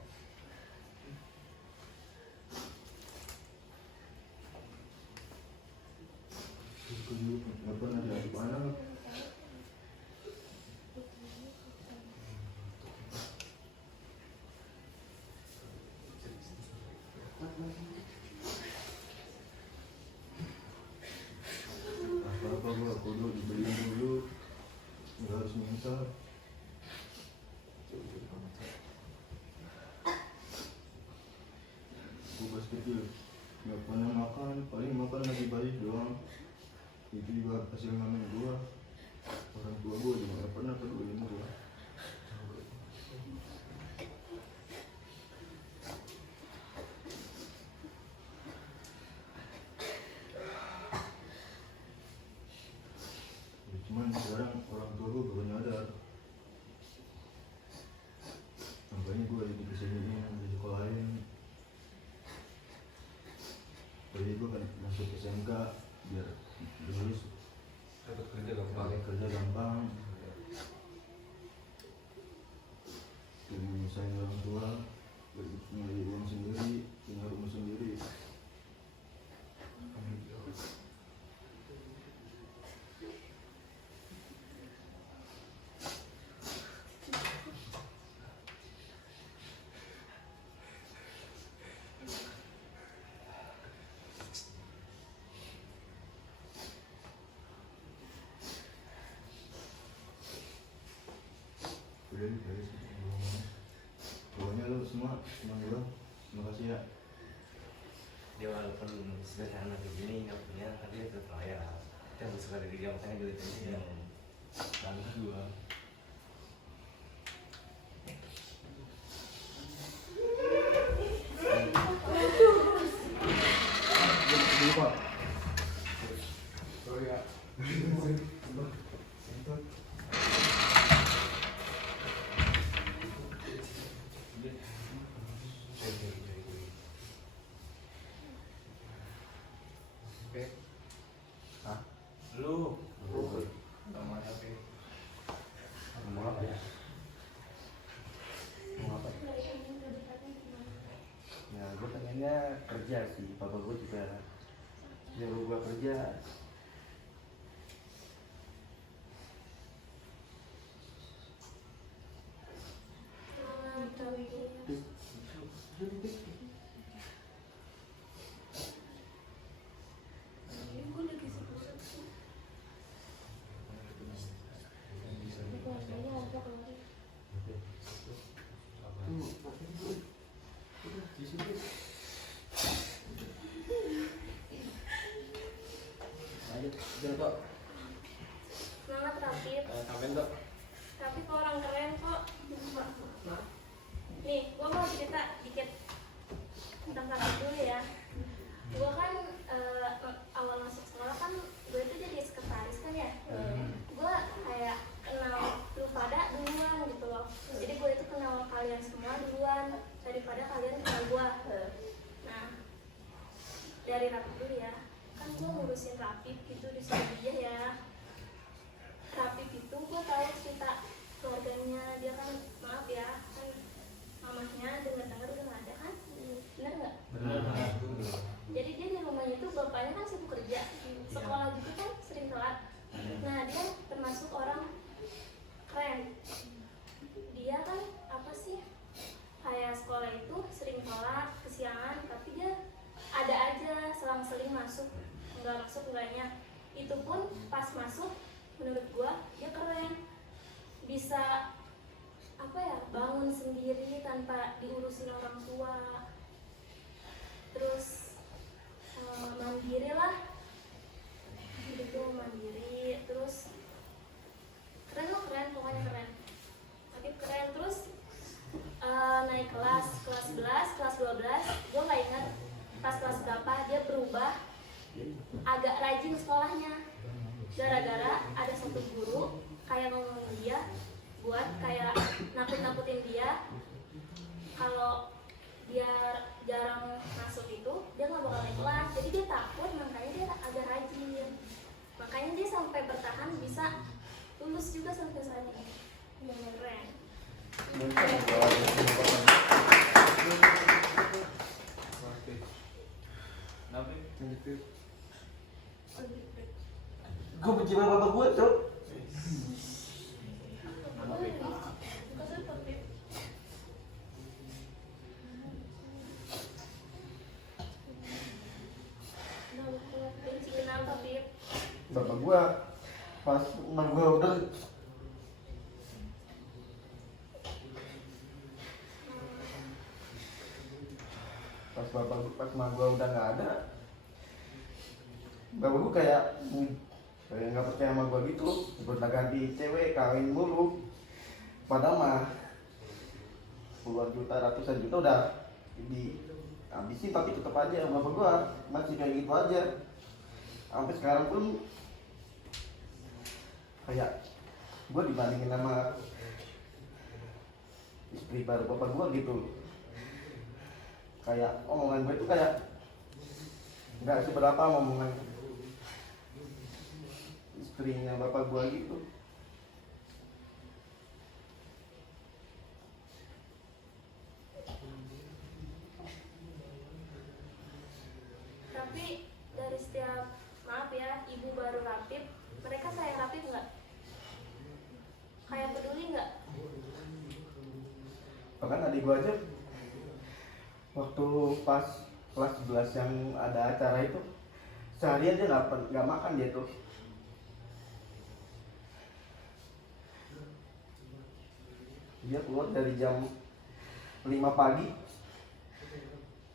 Gue juga gak pernah diasuh anak. Apa-apa gue kudu dibeliin dulu. Gak harus minta. Gue pas kecil gak pernah makan, paling makan lagi bayi doang. Itu juga hasil ngamen gue. Orang tua gue juga gak pernah peduliin gue. gue kan masuk SMK biar lulus dapat kerja gampang. kerja gampang, jangan nyusahin orang tua, nyari uang sendiri, punya rumah sendiri. Udah nih, dari sini. Pokoknya lo semua senang gue, terima kasih ya. Dia walaupun sederhana begini nggak punya, tapi dia tetap kaya. Kita yang suka dari dia, makanya gue tanya yang bangga gue. Lu Ngomong apa ya? Ngomong apa? Ya gue pengennya kerja sih, papa gue juga nyuruh gue kerja. Semangat Rafif. Sampean tuh. Rafif orang keren kok. Nih, gua mau cerita dikit tentang Rafif dulu ya. Gua kan awal masuk sekolah kan gue itu jadi sekretaris kan ya. Gua kayak kenal lu pada duluan gitu loh. Jadi gue itu kenal kalian semua duluan daripada kalian kenal gua. Nah, dari Rafif dulu ya. Kan gue ngurusin Rafif gitu di dia ya. Rafif itu gue tahu cerita keluarganya, dia kan maaf ya, kan mamahnya dengar-dengar udah nggak ada kan, bener nggak? Benar. Jadi dia di rumahnya itu bapaknya kan sibuk kerja, sekolah juga kan sering telat. Nah dia termasuk orang keren. Dia kan apa sih, kayak sekolah itu sering telat, kesiangan, tapi dia ada aja selang-seling masuk, nggak masuk enggaknya. Itu pun pas masuk, menurut gua dia keren, bisa apa ya, bangun sendiri tanpa diurusin orang tua, terus mandiri lah gitu, mandiri, terus keren loh, keren, pokoknya keren. Tapi keren. Terus naik kelas 11, kelas 12, gua nggak ingat pas kelas berapa dia berubah, agak rajin sekolahnya. Gara-gara ada satu guru kayak ngomongin dia buat kayak nakut-nakutin dia kalau dia jarang masuk itu dia nggak bakal naik kelas. Jadi dia takut, makanya dia agak rajin. Makanya dia sampai bertahan bisa lulus juga sampai saat ini. Keren. Gue benci sama bapak gue, Cok. Bapak gue pas emak gue udah pas emak gue udah nggak ada, bapak gue kayak nggak percaya sama gue gitu, gonta ganti cewek, kawin mulu. Padahal mah puluhan juta, ratusan juta udah dihabisin, tapi tetap aja bapak gue masih kayak gitu aja. Sampai sekarang pun kayak gue dibandingin sama istri baru bapak gue gitu. Kayak omongan gue itu kayak nggak seberapa omongan istrinya bapak gua gitu. Tapi dari setiap, maaf ya, ibu baru rapid, mereka sayang rapid nggak? Kayak peduli nggak? Bahkan adik gua aja waktu pas kelas 11 yang ada acara itu seharian dia nggak makan dia tuh. Dia keluar dari jam 5 pagi,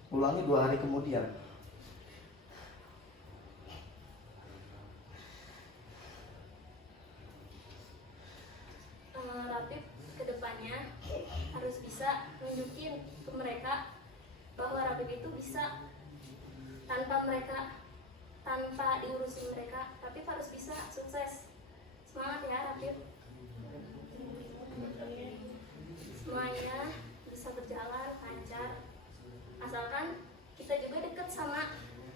pulangnya 2 hari kemudian. Rapid kedepannya harus bisa nunjukin ke mereka bahwa Rapid itu bisa tanpa diurusin mereka, Rapid harus bisa sukses. Semangat ya Rapid, semuanya bisa berjalan lancar asalkan kita juga dekat sama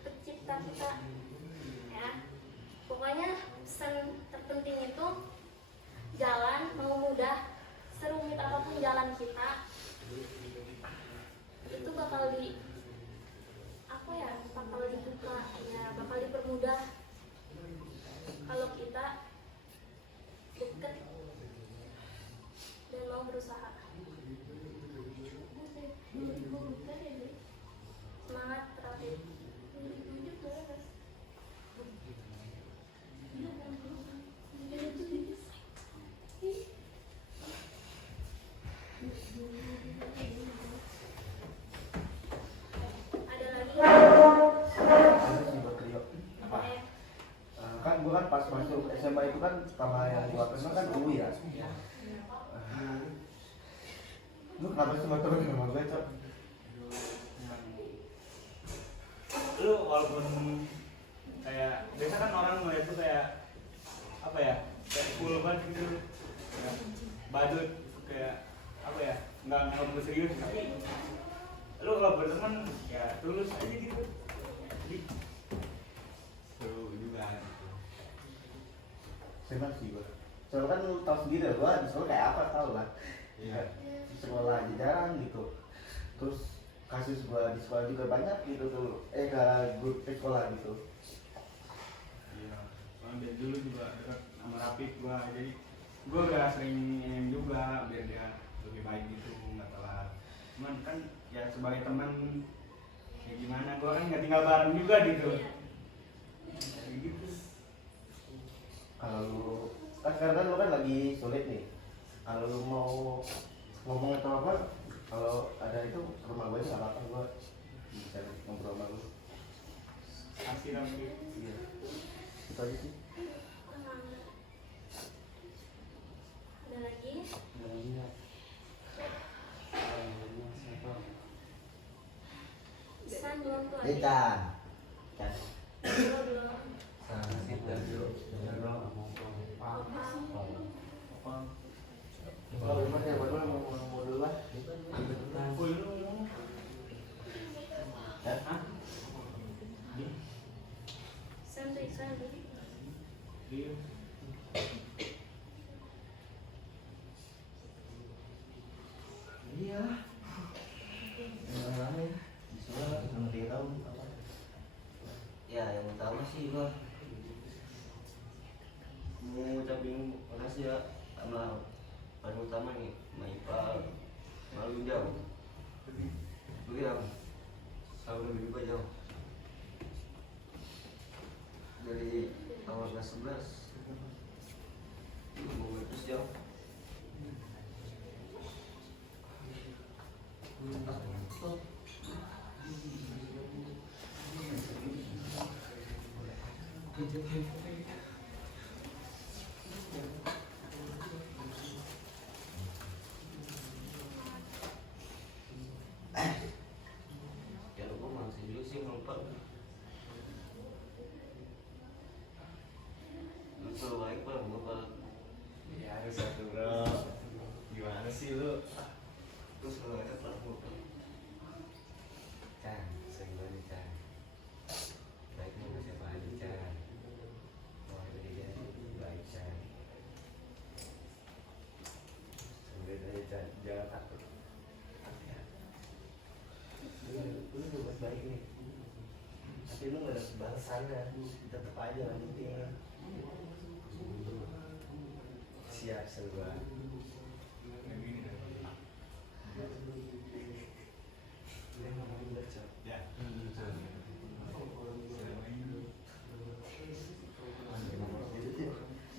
pencipta kita ya. Pokoknya pesan terpenting itu jalan mau mudah, serumit apapun jalan kita itu bakal dibuka ya, bakal dipermudah kalau kita deket dan mau berusaha. Semangat terapi. Ada lagi? Ada sih buat Rio. Kan gua kan pas masuk SMA itu kan sama yang gua kenal kan dulu ya. Lu kenapa sih motor sama gue, Cok? Lu walaupun kayak biasa kan orang ngeliat tuh kayak apa ya, kayak cool banget gitu ya, badut kayak apa ya, nggak ngomong serius, tapi lu kalau berteman ya tulus aja gitu. Jadi seru juga gitu. Senang sih gua. Soalnya kan lu tau sendiri lah, gua di sekolah kayak apa tau lah. Iya. Di sekolah aja jarang gitu. Terus kasus gua di sekolah juga banyak gitu tuh. Ke grup sekolah gitu. Iya, soalnya dari dulu juga dekat sama Rapid gua, jadi gua udah sering ingin juga biar dia lebih baik gitu, nggak telat. Cuman kan ya sebagai teman kayak gimana, gua kan nggak tinggal bareng juga gitu. Kayak gitu. Kalau lu kan sekarang kan lu kan lagi sulit nih. Kalau lu mau ngomong atau apa, kalau ada itu ke rumah gue aja nggak apa-apa, gue bisa ngobrol sama lu. Kasih Rapid. Iya. Itu aja sih. Ada lagi? Isan belum tuh adik? Ecan. Belum. Kalau gimana ya, berdua mau duluan? Kuy lu ngomong. Hah? Isan tuh Isan. Iya. Iya. Yang lain, misalnya yang dia tahu apa? Ya yang utama sih gua mau ngucapin makasih ya sama paling utama nih sama Ipal, malu jauh lu yang selalu lebih gua jauh dari awal kelas 11 lu mau terus jauh. Ya lu masih dulu sih lupa. Lu selalu baik Pak, gua Pak. Ya harus satu bro. Gimana sih lu? Lu selalu baik Pak, gua Pak. Cang, sering banget Cang. lu nggak dapet balasannya, tetep aja lanjutin. Siap semua.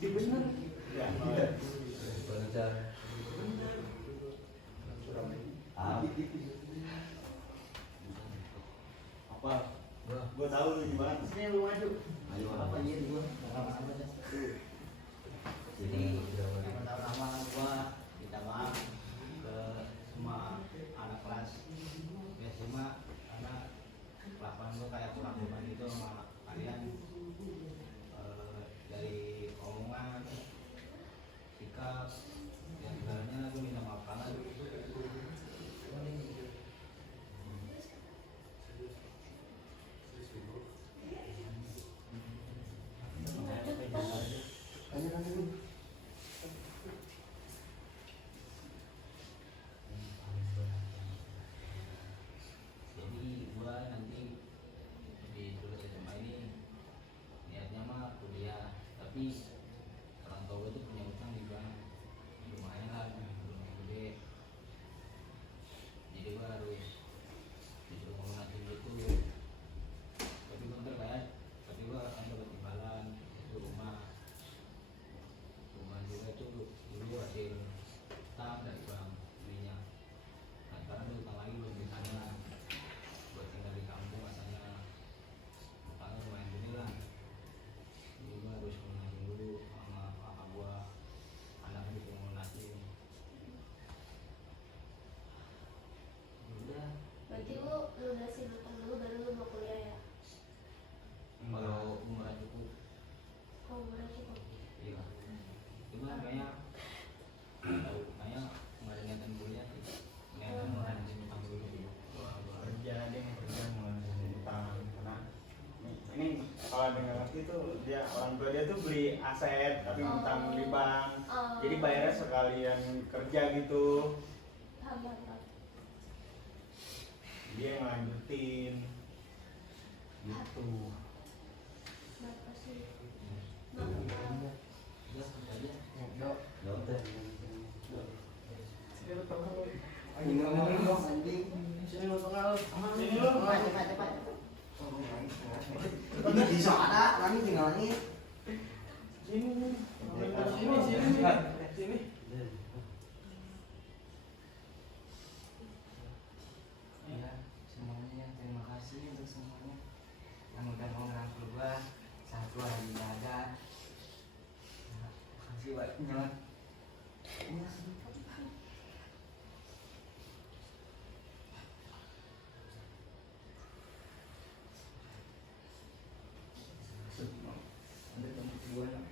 Dia bener. Apa? Gua tahu lu gimana. Sini lu maju. Ayo apa iya gua sama-sama aja. Jadi pertama-tama gua minta maaf ke semua anak kelas SMA karena kelakuan gua kayak kurang beban gitu sama anak kalian. Dari omongan, sikap, dan segalanya gua minta maaf banget. Jadi gua nanti di lulus SMA ini niatnya mah kuliah, tapi orang tua gua tuh punya utang di bank lumayan lah, belum gede. Jadi gua harus disuruh ngelunasin gitu. Tapi gua ntar kayak, tapi gua akan dapat imbalan itu rumah juga tuh dulu hasil utang dari bank belinya. Nah sekarang ada utang lagi buat di sana, buat tinggal di kampung katanya utangnya lumayan gede lah. Jadi gua harus lunasin dulu sama kakak gua, anaknya bisa lunasin. Udah. Berarti lu lunasin utang dulu baru lu mau kuliah ya? Kalau umurnya cukup, Kalau udah cukup. iya. Itu kan kayaknya nggak ada niatan kuliah sih. Niatan lunasin utang dulu. Kerja deh, kerja mulai utang karena ini kalau dengar lagi tuh dia orang tua dia tuh beli aset tapi utang di bank. Jadi bayarnya sekalian kerja gitu. Hamba. Dia yang lanjutin gitu. Berapa sih? Udah, aja. Nggak udah. Ini ngomong dong anjing. Sini lu tengah lu. Sini lu. Cepat. Ini bisa ada, lagi tinggal nih. Sini. Sini. Ya, semuanya terima kasih untuk semuanya yang udah mau ngerangkul gua saat gua lagi nggak ada. Makasih banyak. Ada teman gua lah.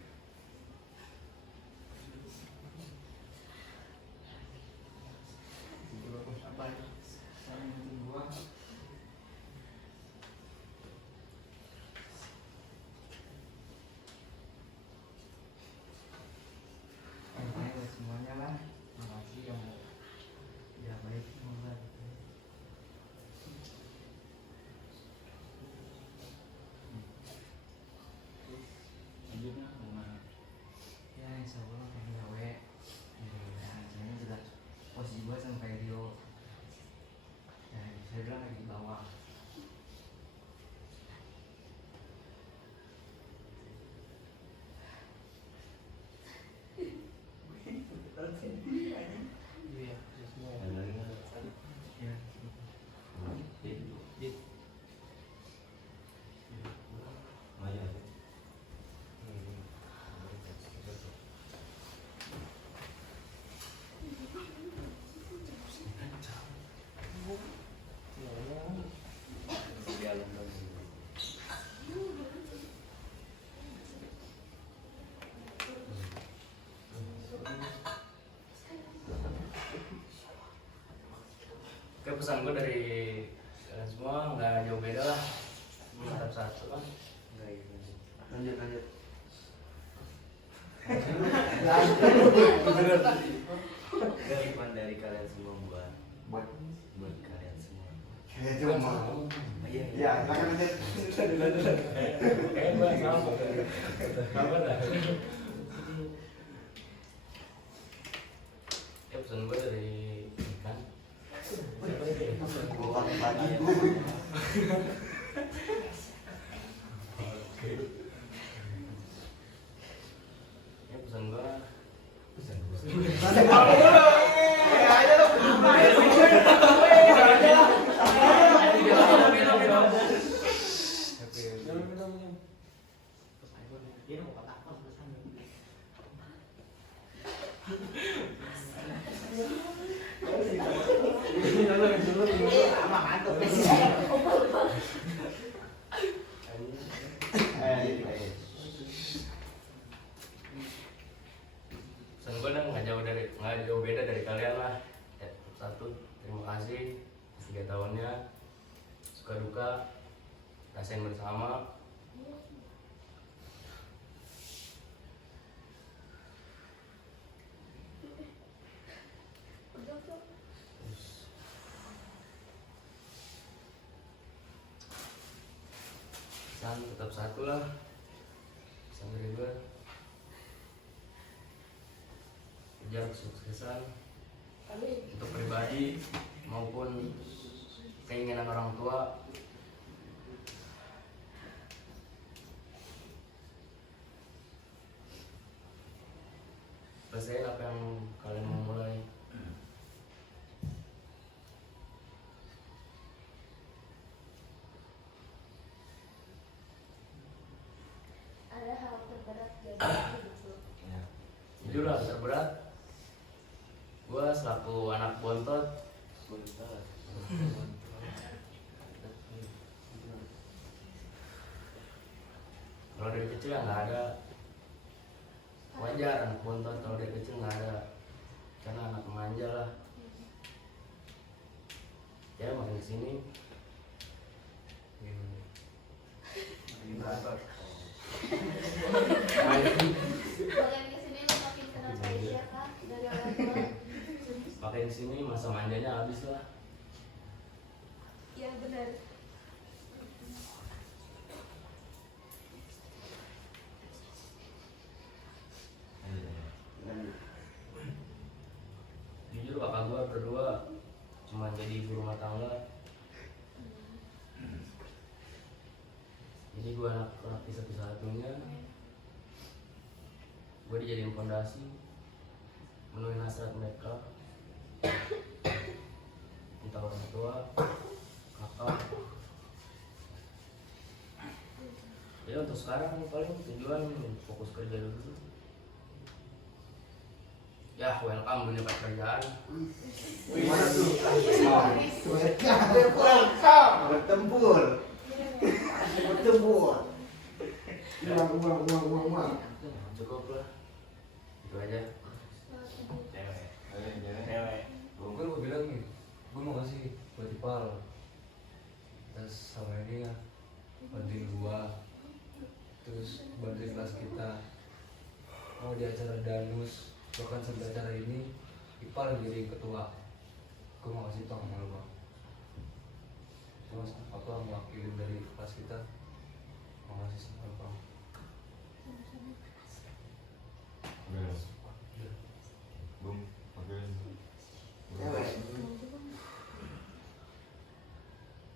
Apa? Saya nanti gua. Ayo semuanya lah, makasih yang udah baik semoga. Lanjutnya kemana? Ya insya Allah pengen gawe. Dan saya juga posisi gua sama kayak Rio. Dan saya bilang lagi di bawah. Iya, semua. Ya. Dit. Oke, pesan gue dari kalian semua nggak jauh beda lah, tetap satu kan. Lanjut. Kehidupan dari kalian semua buat kalian semua. Kayak cuma. Iya. Ya, silakan lanjut. Kayaknya gue salah. Apa dah? Ya pesan gue dari ikan. Bukan lagi. Ya pesan gue. Pesan gue dan nggak jauh beda dari kalian lah. Ya, satu, terima kasih 3 tahunnya, suka duka rasain bersama. Pesan tetap satu lah, pesan dari gue, kejar kesuksesan untuk pribadi maupun keinginan orang tua. Selesai apa yang kalian mau mulai. Ada hal terberat dalam hidup lo. Jujur lah terberat, gue selaku anak bontot kalau dari kecil ya nggak ada, wajar anak bontot kalau dari kecil nggak ada, karena anak manja lah. Ya makin kesini Makin kesini lo makin kenal Aisyah kah dari orang tua? makin kesini masa manjanya habis lah. Iya benar. Jujur kakak gue berdua cuma jadi ibu rumah tangga. Jadi gue anak laki satu-satunya. Gue dijadiin fondasi, menuhin hasrat mereka, entah orang tua, kakak. Ya untuk sekarang paling tujuan fokus kerja dulu. Ya welcome dunia pekerjaan. Gimana tuh? Bertempur. Bertempur. Uang. Cukup lah, itu aja. Cewek. Gue mau bilang nih, gue mau kasih buat Ipal. Terus sama ini ya, bantuin gue. Terus bantuin kelas kita. Mau di acara Danus, bahkan sampai acara ini, Ipal yang jadi ketua. Gue mau kasih tau sama lo. Terus apa mewakili dari kelas kita? Mau kasih sama lo.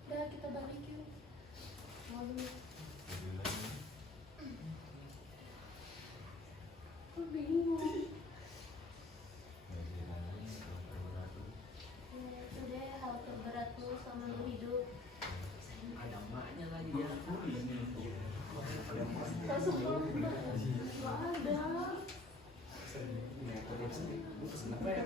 Udah kita balik yuk. Malu. Aku bingung. Ya, itu deh hal terberat lu sama lu hidup. Ada emaknya lagi dia. Langsung nggak ada. Gue pesen apa ya?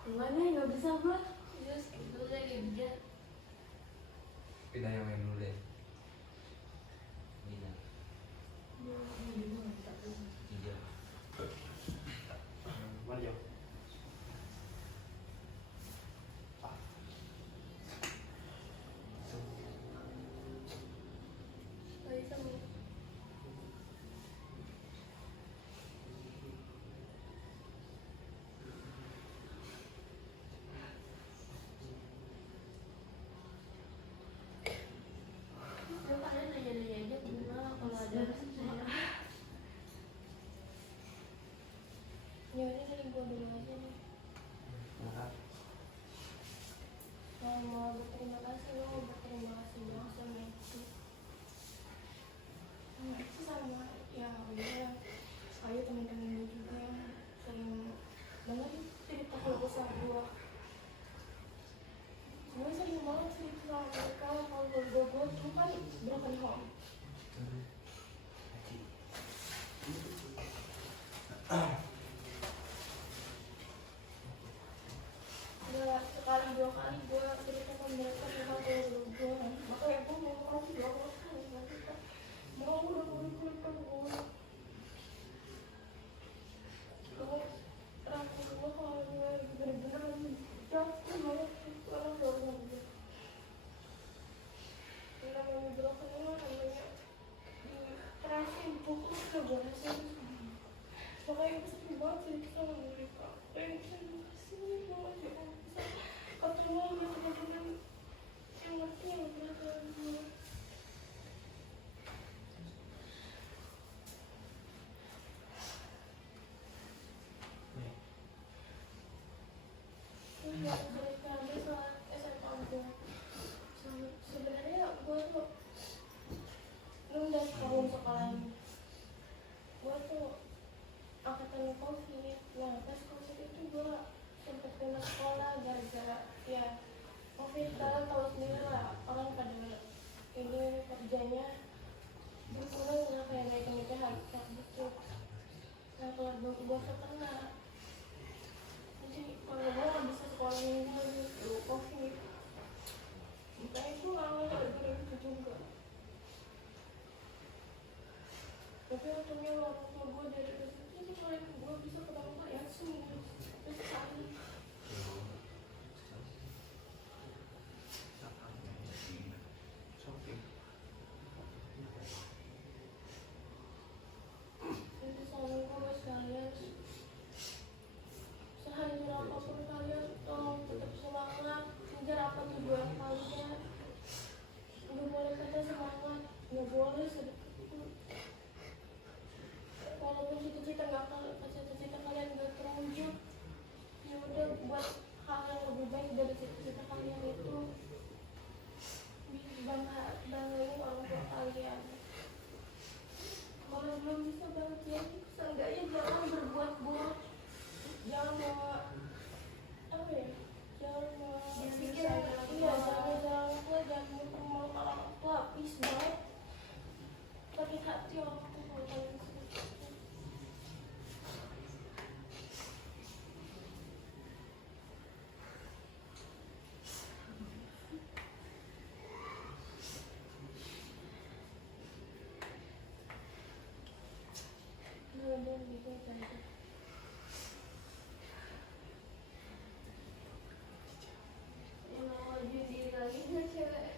Gimana nggak bisa gue? Terus dulu lagi dia Pindah yang main dulu deh. Iya. Iya. Mana jauh? lagi sama Coba kalian nanya-nanya aja gimana kalau ada saya. ya udah dari gua dulu aja nih. Mau berterima kasih lo, berterima kasih banget sama itu. Itu sama ya udah. Ayo teman-teman gue juga yang sering banget cerita kalau besar gue. Gue sering banget cerita sama mereka kalau gue tuh kan broken home. Udah sekali dua kali gue cerita sama mereka tentang kalau gue, makanya gue mau ngomong dua kali nanti kan mau udah kulit kan gue. Gue rasa gue kalau gue bener-bener jatuh banget orang dorong gue. Namanya broken home namanya kerasin pukul udah gue rasain. Makanya gue sering banget cerita sama mereka. Terima kasih banget ya kalau bisa ketemu sama teman-teman yang ngerti yang perasaan gue. Terus ya cerita lagi soal SMA gue. Sebenarnya gue tuh nunda tahun sekolah ini. Gue tuh angkatan COVID. Nah pas COVID itu gue sempet pindah sekolah gara-gara ya COVID. Kalian tahu sendiri lah orang pada ini kerjanya berkurang nggak kayak naik harga gitu. Nah keluarga gue terkena. Jadi kalau gue nggak bisa sekolah minggu gitu COVID. Makanya gue nggak gara-gara itu juga. Tapi untungnya orang tua gue dari situ itu kalau gue bisa ketemu Pak Yasin terus sekali. Itu sama gue sekalian. Sehancur apapun kalian tolong tetap semangat. Kejar apa tujuan kalian. Gak boleh kata semangat. Gak boleh sedih. Walaupun cita-cita kalian gak terwujud, ya udah buat hal yang lebih baik dari cita-cita kalian itu. Banggain orang tua kalian. Kalau belum bisa bahagia, seenggaknya jangan berbuat buruk, jangan mau apa ya, jangan mau pikir iya jangan mau orang tua please banget. Sakit hati orang tua kalau kalian seperti itu. Udah gitu aja. Yang mau majuin diri lagi nggak cewek?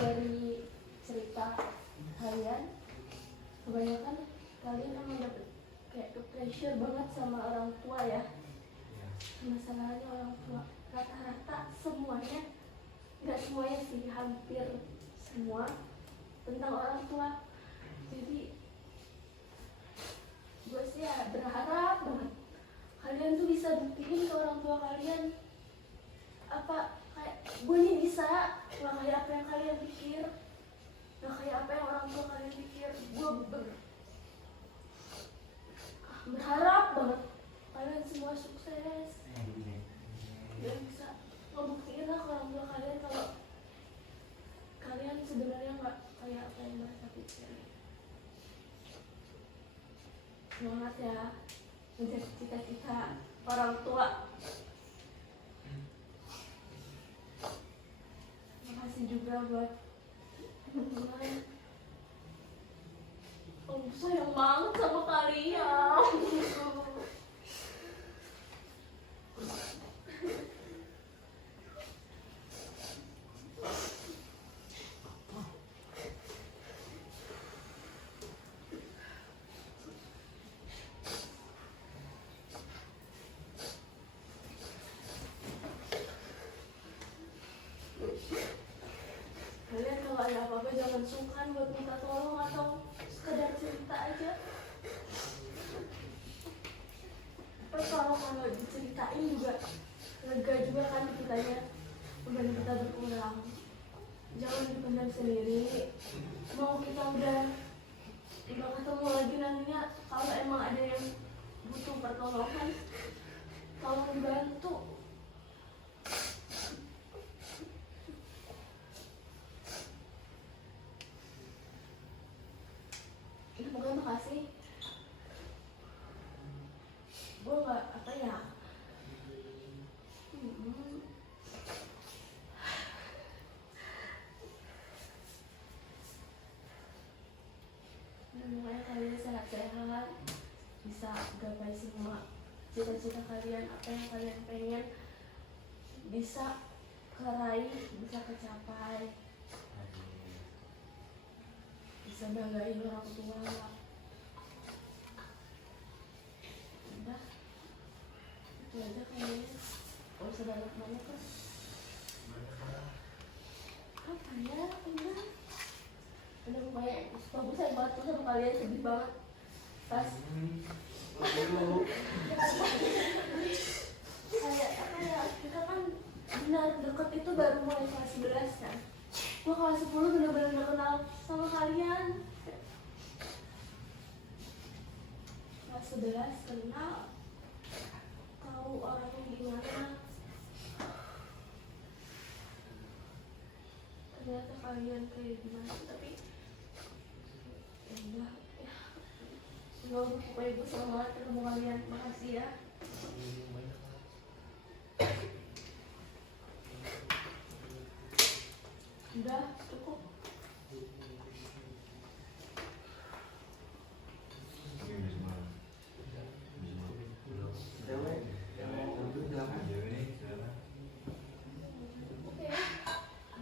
Dari cerita kalian, kebanyakan kalian emang dapet kayak ke pressure banget sama orang tua ya. Masalahnya orang tua rata-rata semuanya, nggak semuanya sih, hampir semua tentang orang tua. Jadi gue sih ya berharap banget kalian tuh bisa buktiin ke orang tua kalian apa kayak gue nih bisa, nggak kayak apa yang kalian pikir, nggak kayak apa yang orang tua kalian pikir. Gue berharap banget semangat ya menjadi cita-cita orang tua. Makasih juga buat teman-teman. Sayang banget sama kalian. Kalian kalau ada apa-apa jangan sungkan buat minta tolong atau sekedar cerita aja. Tapi kalau diceritain juga lega juga kan kitanya, beban kita berkurang. Jangan dipendam sendiri. Mau kita udah ketemu lagi nantinya, kalau emang ada yang butuh pertolongan, tolong dibantu. Pokoknya makasih. Gue gak apa ya. Semoga kalian sehat-sehat, bisa gapai semua cita-cita kalian, apa yang kalian pengen bisa keraih, bisa kecapai. Bisa banggain orang tua. Udah, itu aja kayaknya. Gak usah banyak-banyak kan. Apa ya? Udah pokoknya bagus saya banget tuh sama kalian, sedih banget pas kayak apa ya, kita kan benar deket itu baru mulai kelas 11 kan. Gue kelas 10 bener-bener gak kenal sama kalian. Kelas 11 kenal, tahu orangnya gimana. Ternyata kalian kayak gimana, tapi ya udah ya. Semoga pokoknya gue senang banget ketemu kalian. Makasih ya. Udah cukup. Oke,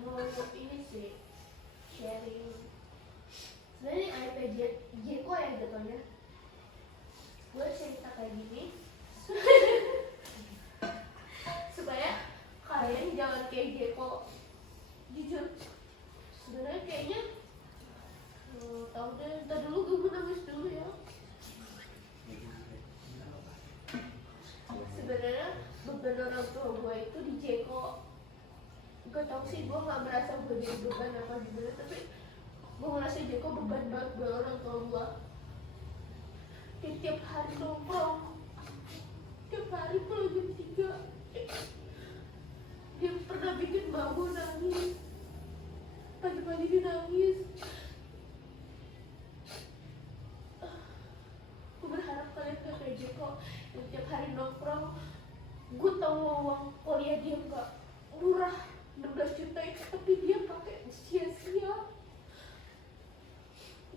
mau ini sih sharing. Sebenarnya IPJ Jeko ya jatuhnya. Gue cerita kayak gini supaya kalian jangan kayak Jeko. Jujur, sebenarnya kayaknya tahu deh, ntar dulu gue nangis dulu ya. Sebenarnya beban orang tua gue itu di Jeko. Gue tau sih, gue gak merasa gue jadi beban apa gimana, tapi gue ngerasa Jeko beban banget buat orang tua gue. Tiap hari nongkrong, tiap hari pulang jam 3. Dia pernah bikin mbak gue nangis. Pagi-pagi dia nangis. Gue berharap kalian gak kayak Jeko yang tiap hari nongkrong. Gue tahu uang kuliah dia gak murah, 16 juta itu, tapi dia pakai sia-sia.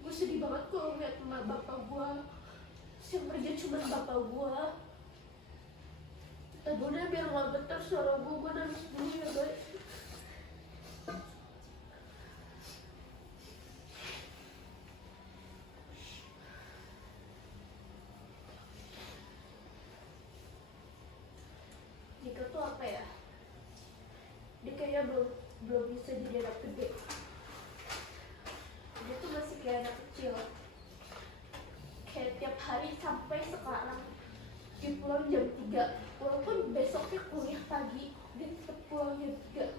Gue sedih banget kalau ngeliat emak bapak gue. Yang kerja cuma bapak gue. Tabunnya biar gak getar suara gue nangis dulu ya guys. Jika tuh apa ya? Dia kayaknya belum bisa jadi anak gede. Dia tuh masih kayak anak kecil. Kayak tiap hari sampai sekarang dia pulang jam 3. Walaupun besoknya kuliah pagi, dia tetap pulang jam 3.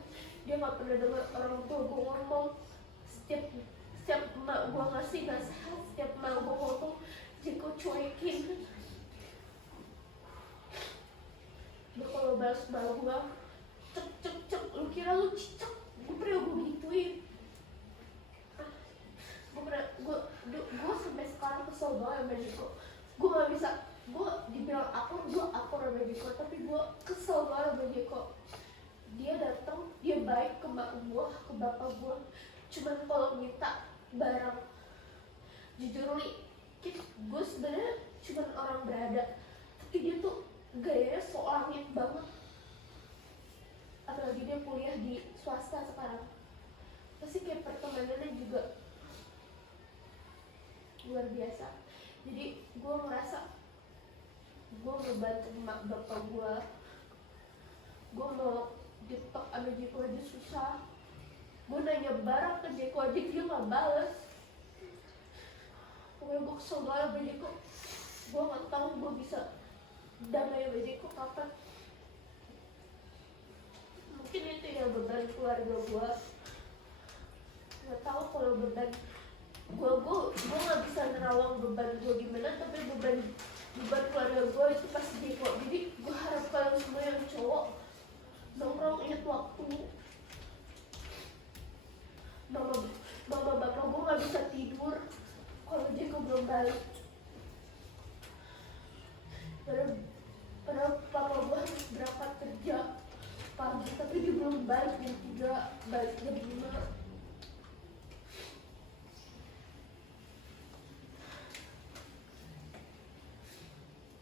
Dia gak pernah dengar orang tua gue ngomong. Setiap emak gue ngasih nasihat, setiap emak gue ngomong, Jeko cuekin. Dia kalau balas emak gue, cek, lu kira lu cicak? Gue pernah gue gituin. Gue sampai sekarang kesel banget sama Jeko. gue nggak bisa, gue dibilang akur sama Jeko, tapi gue kesel banget sama Jeko. Dia datang, dia baik ke mak gue, ke bapak gue, cuman kalau minta barang. Jujur li, gue sebenarnya cuman orang berada, tapi dia tuh gayanya so langit banget. Apalagi dia kuliah di swasta sekarang, pasti kayak pertemanannya juga luar biasa. Jadi gue ngerasa gue ngebantu mak bapak gue mau ditok sama Jeko aja susah. Gue nanya barang ke Jeko aja dia nggak bales. Pokoknya gue kesel banget sama Jeko. Gue nggak tahu gue bisa damai sama Jeko kapan. Mungkin itu ya beban keluarga gue. Nggak tahu kalau beban gue nggak bisa nerawang beban gue gimana, tapi beban keluarga gue itu pasti Jeko. Jadi gue harap kalian semua yang cowok nongkrong inget waktu. Mama bapak gue nggak bisa tidur kalau Jeko belum balik. Padahal papa gue harus berangkat kerja pagi, tapi dia belum balik jam 3, balik jam 5.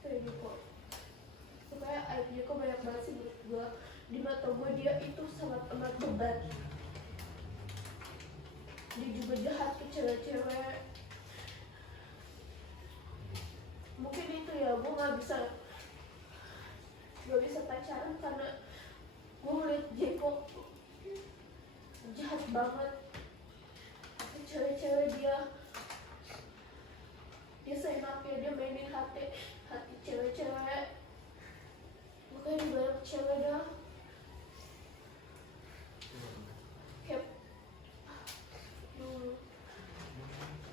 Kayak gitu. Supaya aib Jeko banyak banget sih menurut gue. Di mata gue dia itu sangat amat beban. Dia juga jahat ke cewek-cewek. Mungkin itu ya, gue gak bisa pacaran karena gue ngeliat Jeko jahat banget ke cewek-cewek. Dia seenaknya, dia mainin hati cewek-cewek. Makanya dia banyak cewek dah. Kayak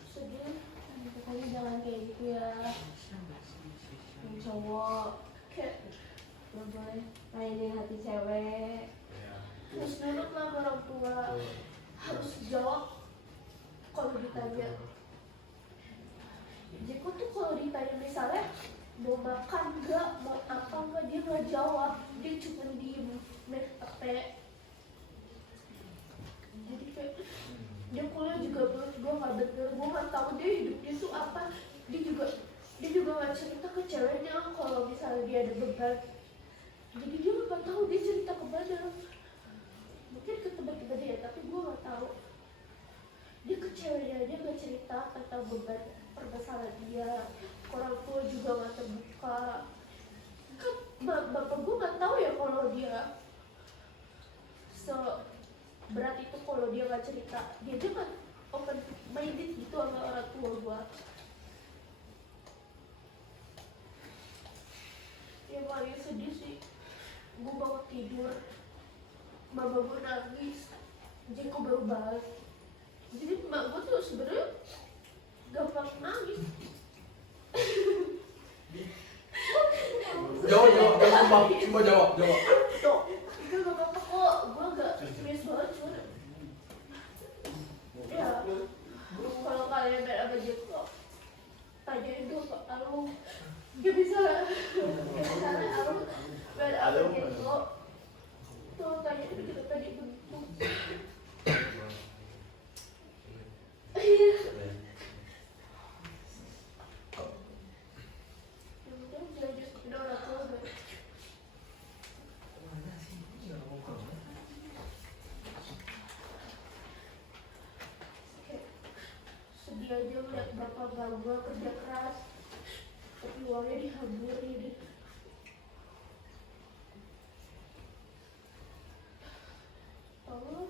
sedih. Pokoknya jangan kayak gitu ya, yang cowok. Kayak gak boleh mainin hati cewek. Harus nurut lah sama orang tua. Harus jawab kalau ditanya. Jeko tuh kalau ditanya misalnya mau makan enggak, mau apa enggak, dia nggak jawab. Dia cuma diem main HP. Jadi kayak dia kuliah juga menurut gue nggak bener. Gue nggak tahu dia hidupnya tuh apa. Dia juga nggak cerita ke ceweknya kalau misalnya dia ada beban. Jadi dia nggak tahu dia cerita ke mana. Mungkin ke teman-teman dia, tapi gue nggak tahu. Dia ke ceweknya aja nggak cerita tentang beban permasalahan dia. Orang tua juga nggak terbuka. Kan bapak gue nggak tahu ya kalau dia berat itu kalau dia nggak cerita. Dia aja kan open minded gitu sama orang tua gue. Yang paling sedih sih, gue bangun tidur, mama gue nangis, Jeko baru balik. Jadi mbak gue tuh sebenarnya gampang nangis. Jawab. Tuh, itu gak apa-apa kok, gue agak serius banget cuma. Ya, kalau kalian main sama Jeko, tanyain dulu ke Alung. Gak bisa Alung main sama Jeko. Tuh, tanyain kita tadi bentuk. Iya. Yang penting belajar sepeda orang tua gak. Sedih aja ngeliat bapak gue kerja keras, tapi uangnya dihamburin. Oh.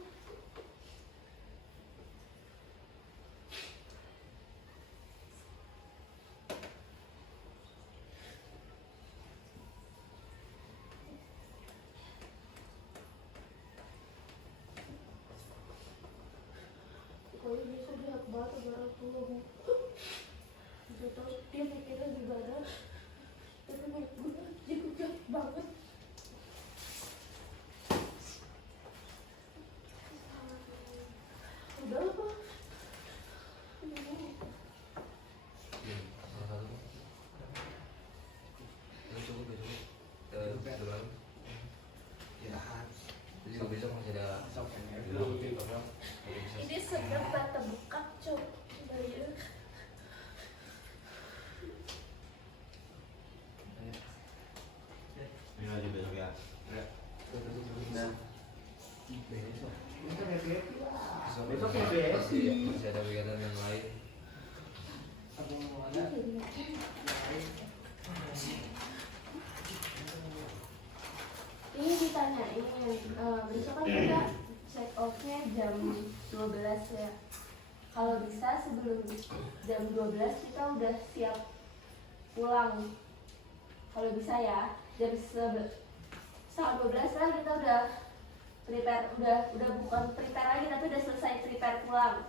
Pokoknya dia tuh jahat banget sama orang tua gue. Bisa tau dia mikirnya gimana, tapi masih ada kegiatan yang lain. Ini ditanyain, besok kan kita check off-nya jam 12 ya. Kalau bisa sebelum jam 12 kita udah siap pulang. Kalau bisa ya, jam 11 setengah 12 lah kita udah prepare, udah bukan prepare lagi tapi udah selesai prepare pulang.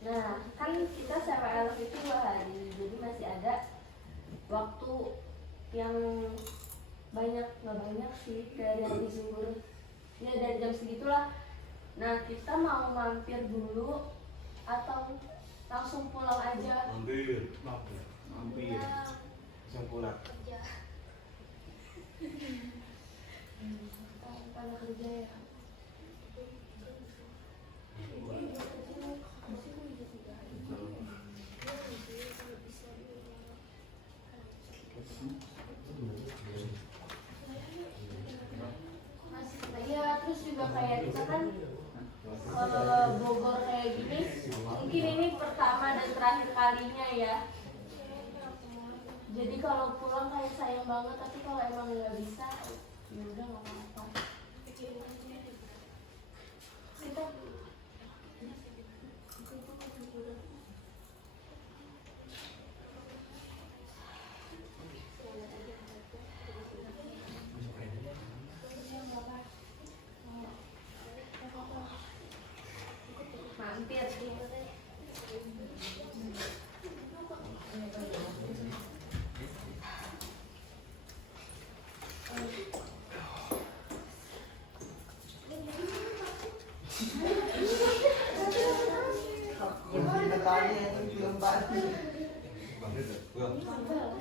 Nah, kan kita CPL itu 2 hari, jadi masih ada waktu yang banyak, nggak banyak sih dari hari libur ya, dari jam segitulah. Nah, kita mau mampir dulu atau langsung pulang aja? Mampir. Ya, Langsung pulang. Kerja. karena kerja ya. Iya, terus juga kayak kita kan Bogor kayak gini, mungkin ini pertama dan terakhir kalinya ya. Jadi kalau pulang kayak sayang banget, tapi kalau emang nggak bisa, ya udah nggak apa-apa. Kita mampir sih.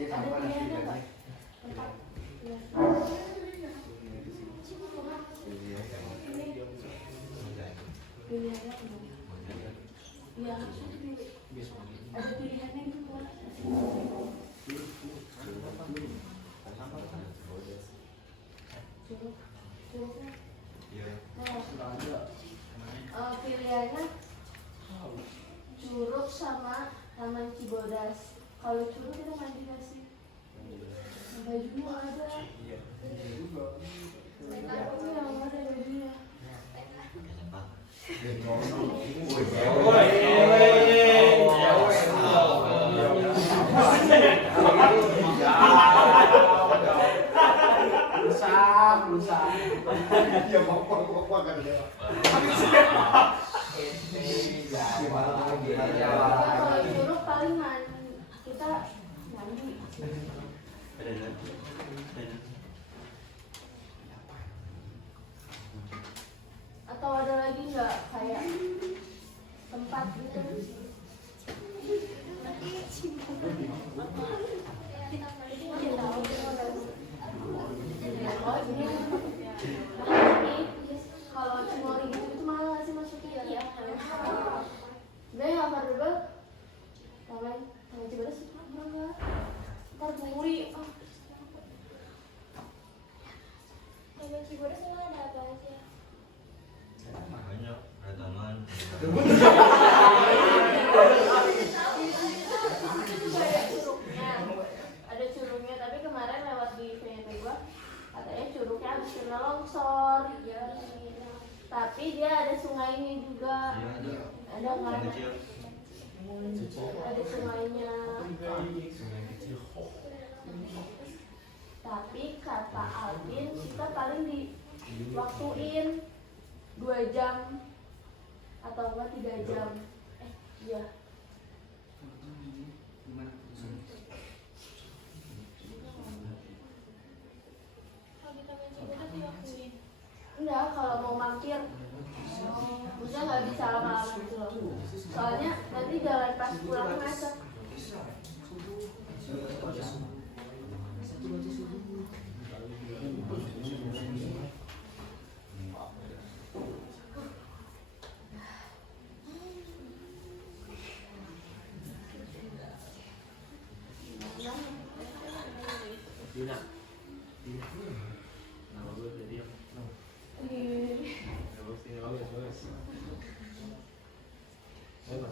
Ada pilihannya nggak? Tempat. Pilihannya apa? Ya, ada pilihannya gitu kan? Curugnya. Nah, pilihannya Curug sama Taman Cibodas. Kalau Curug kita mandi nggak sih? Bajunya ada. Aku yang ada bajunya. Kalau Curug paling kita mandi. Atau ada lagi nggak kayak tempat gitu? Oh ini kalau Cimory gitu itu malah nggak sih masuknya? Iya. Gue nggak affordable. Taman Cibodas itu enggak. Ntar buri. Taman Cibodas emang ada apa aja? Banyak, ada taman. Ada curugnya, tapi kemarin lewat di VP gua katanya curugnya habis kena longsor. Iya. Tapi dia ada sungainya juga. Ada kan? Ada sungainya. Tapi kata Alvin kita paling diwaktuin 2 jam atau enggak 3 jam. Iya. Kalau di Taman Cibodas diwaktuin. Enggak, kalau mau mampir maksudnya nggak bisa lama-lama gitu loh. Soalnya nanti jalan pas pulang macet. Atau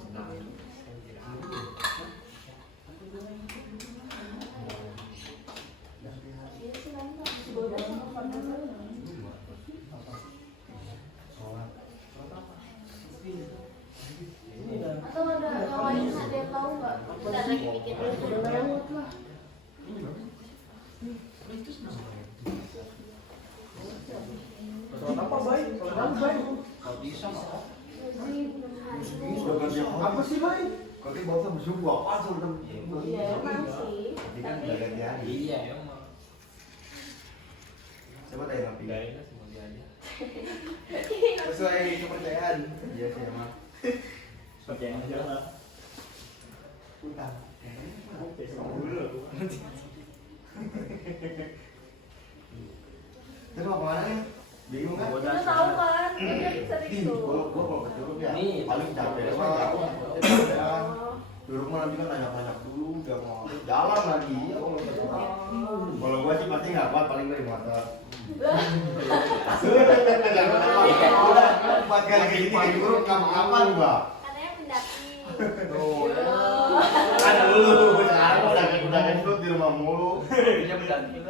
ada yang lain, ada yang tahu nggak? Bentar lagi mikir dulu. Apa baik? Apa sih baik? Kalau bawa bersyukur apa tuh? Iya emang sih. Tapi kan udah ganti hari. Iya emang. Coba tanya Nabi. Gak enak semua dia aja. Sesuai kepercayaan. Iya sih emang. Percaya aja lah. Utang. Terus mau kemana nih? Bingung kan? Kita tahu kan, kita sering Ih, tuh. gua kalau ke Curug ya, Nih, paling capek mah jauh. Jalan. Curug mah nanti kan nanya-nanya dulu, udah mau jalan lagi. Ya kalau ke Curug. Kalau gua sih pasti nggak kuat, paling dari motor. Udah 4 kali ke sini ke Curug, kapan gua? Katanya pendaki. Tuh, kan dulu sekarang udah kan di rumah mulu. Dia pendaki.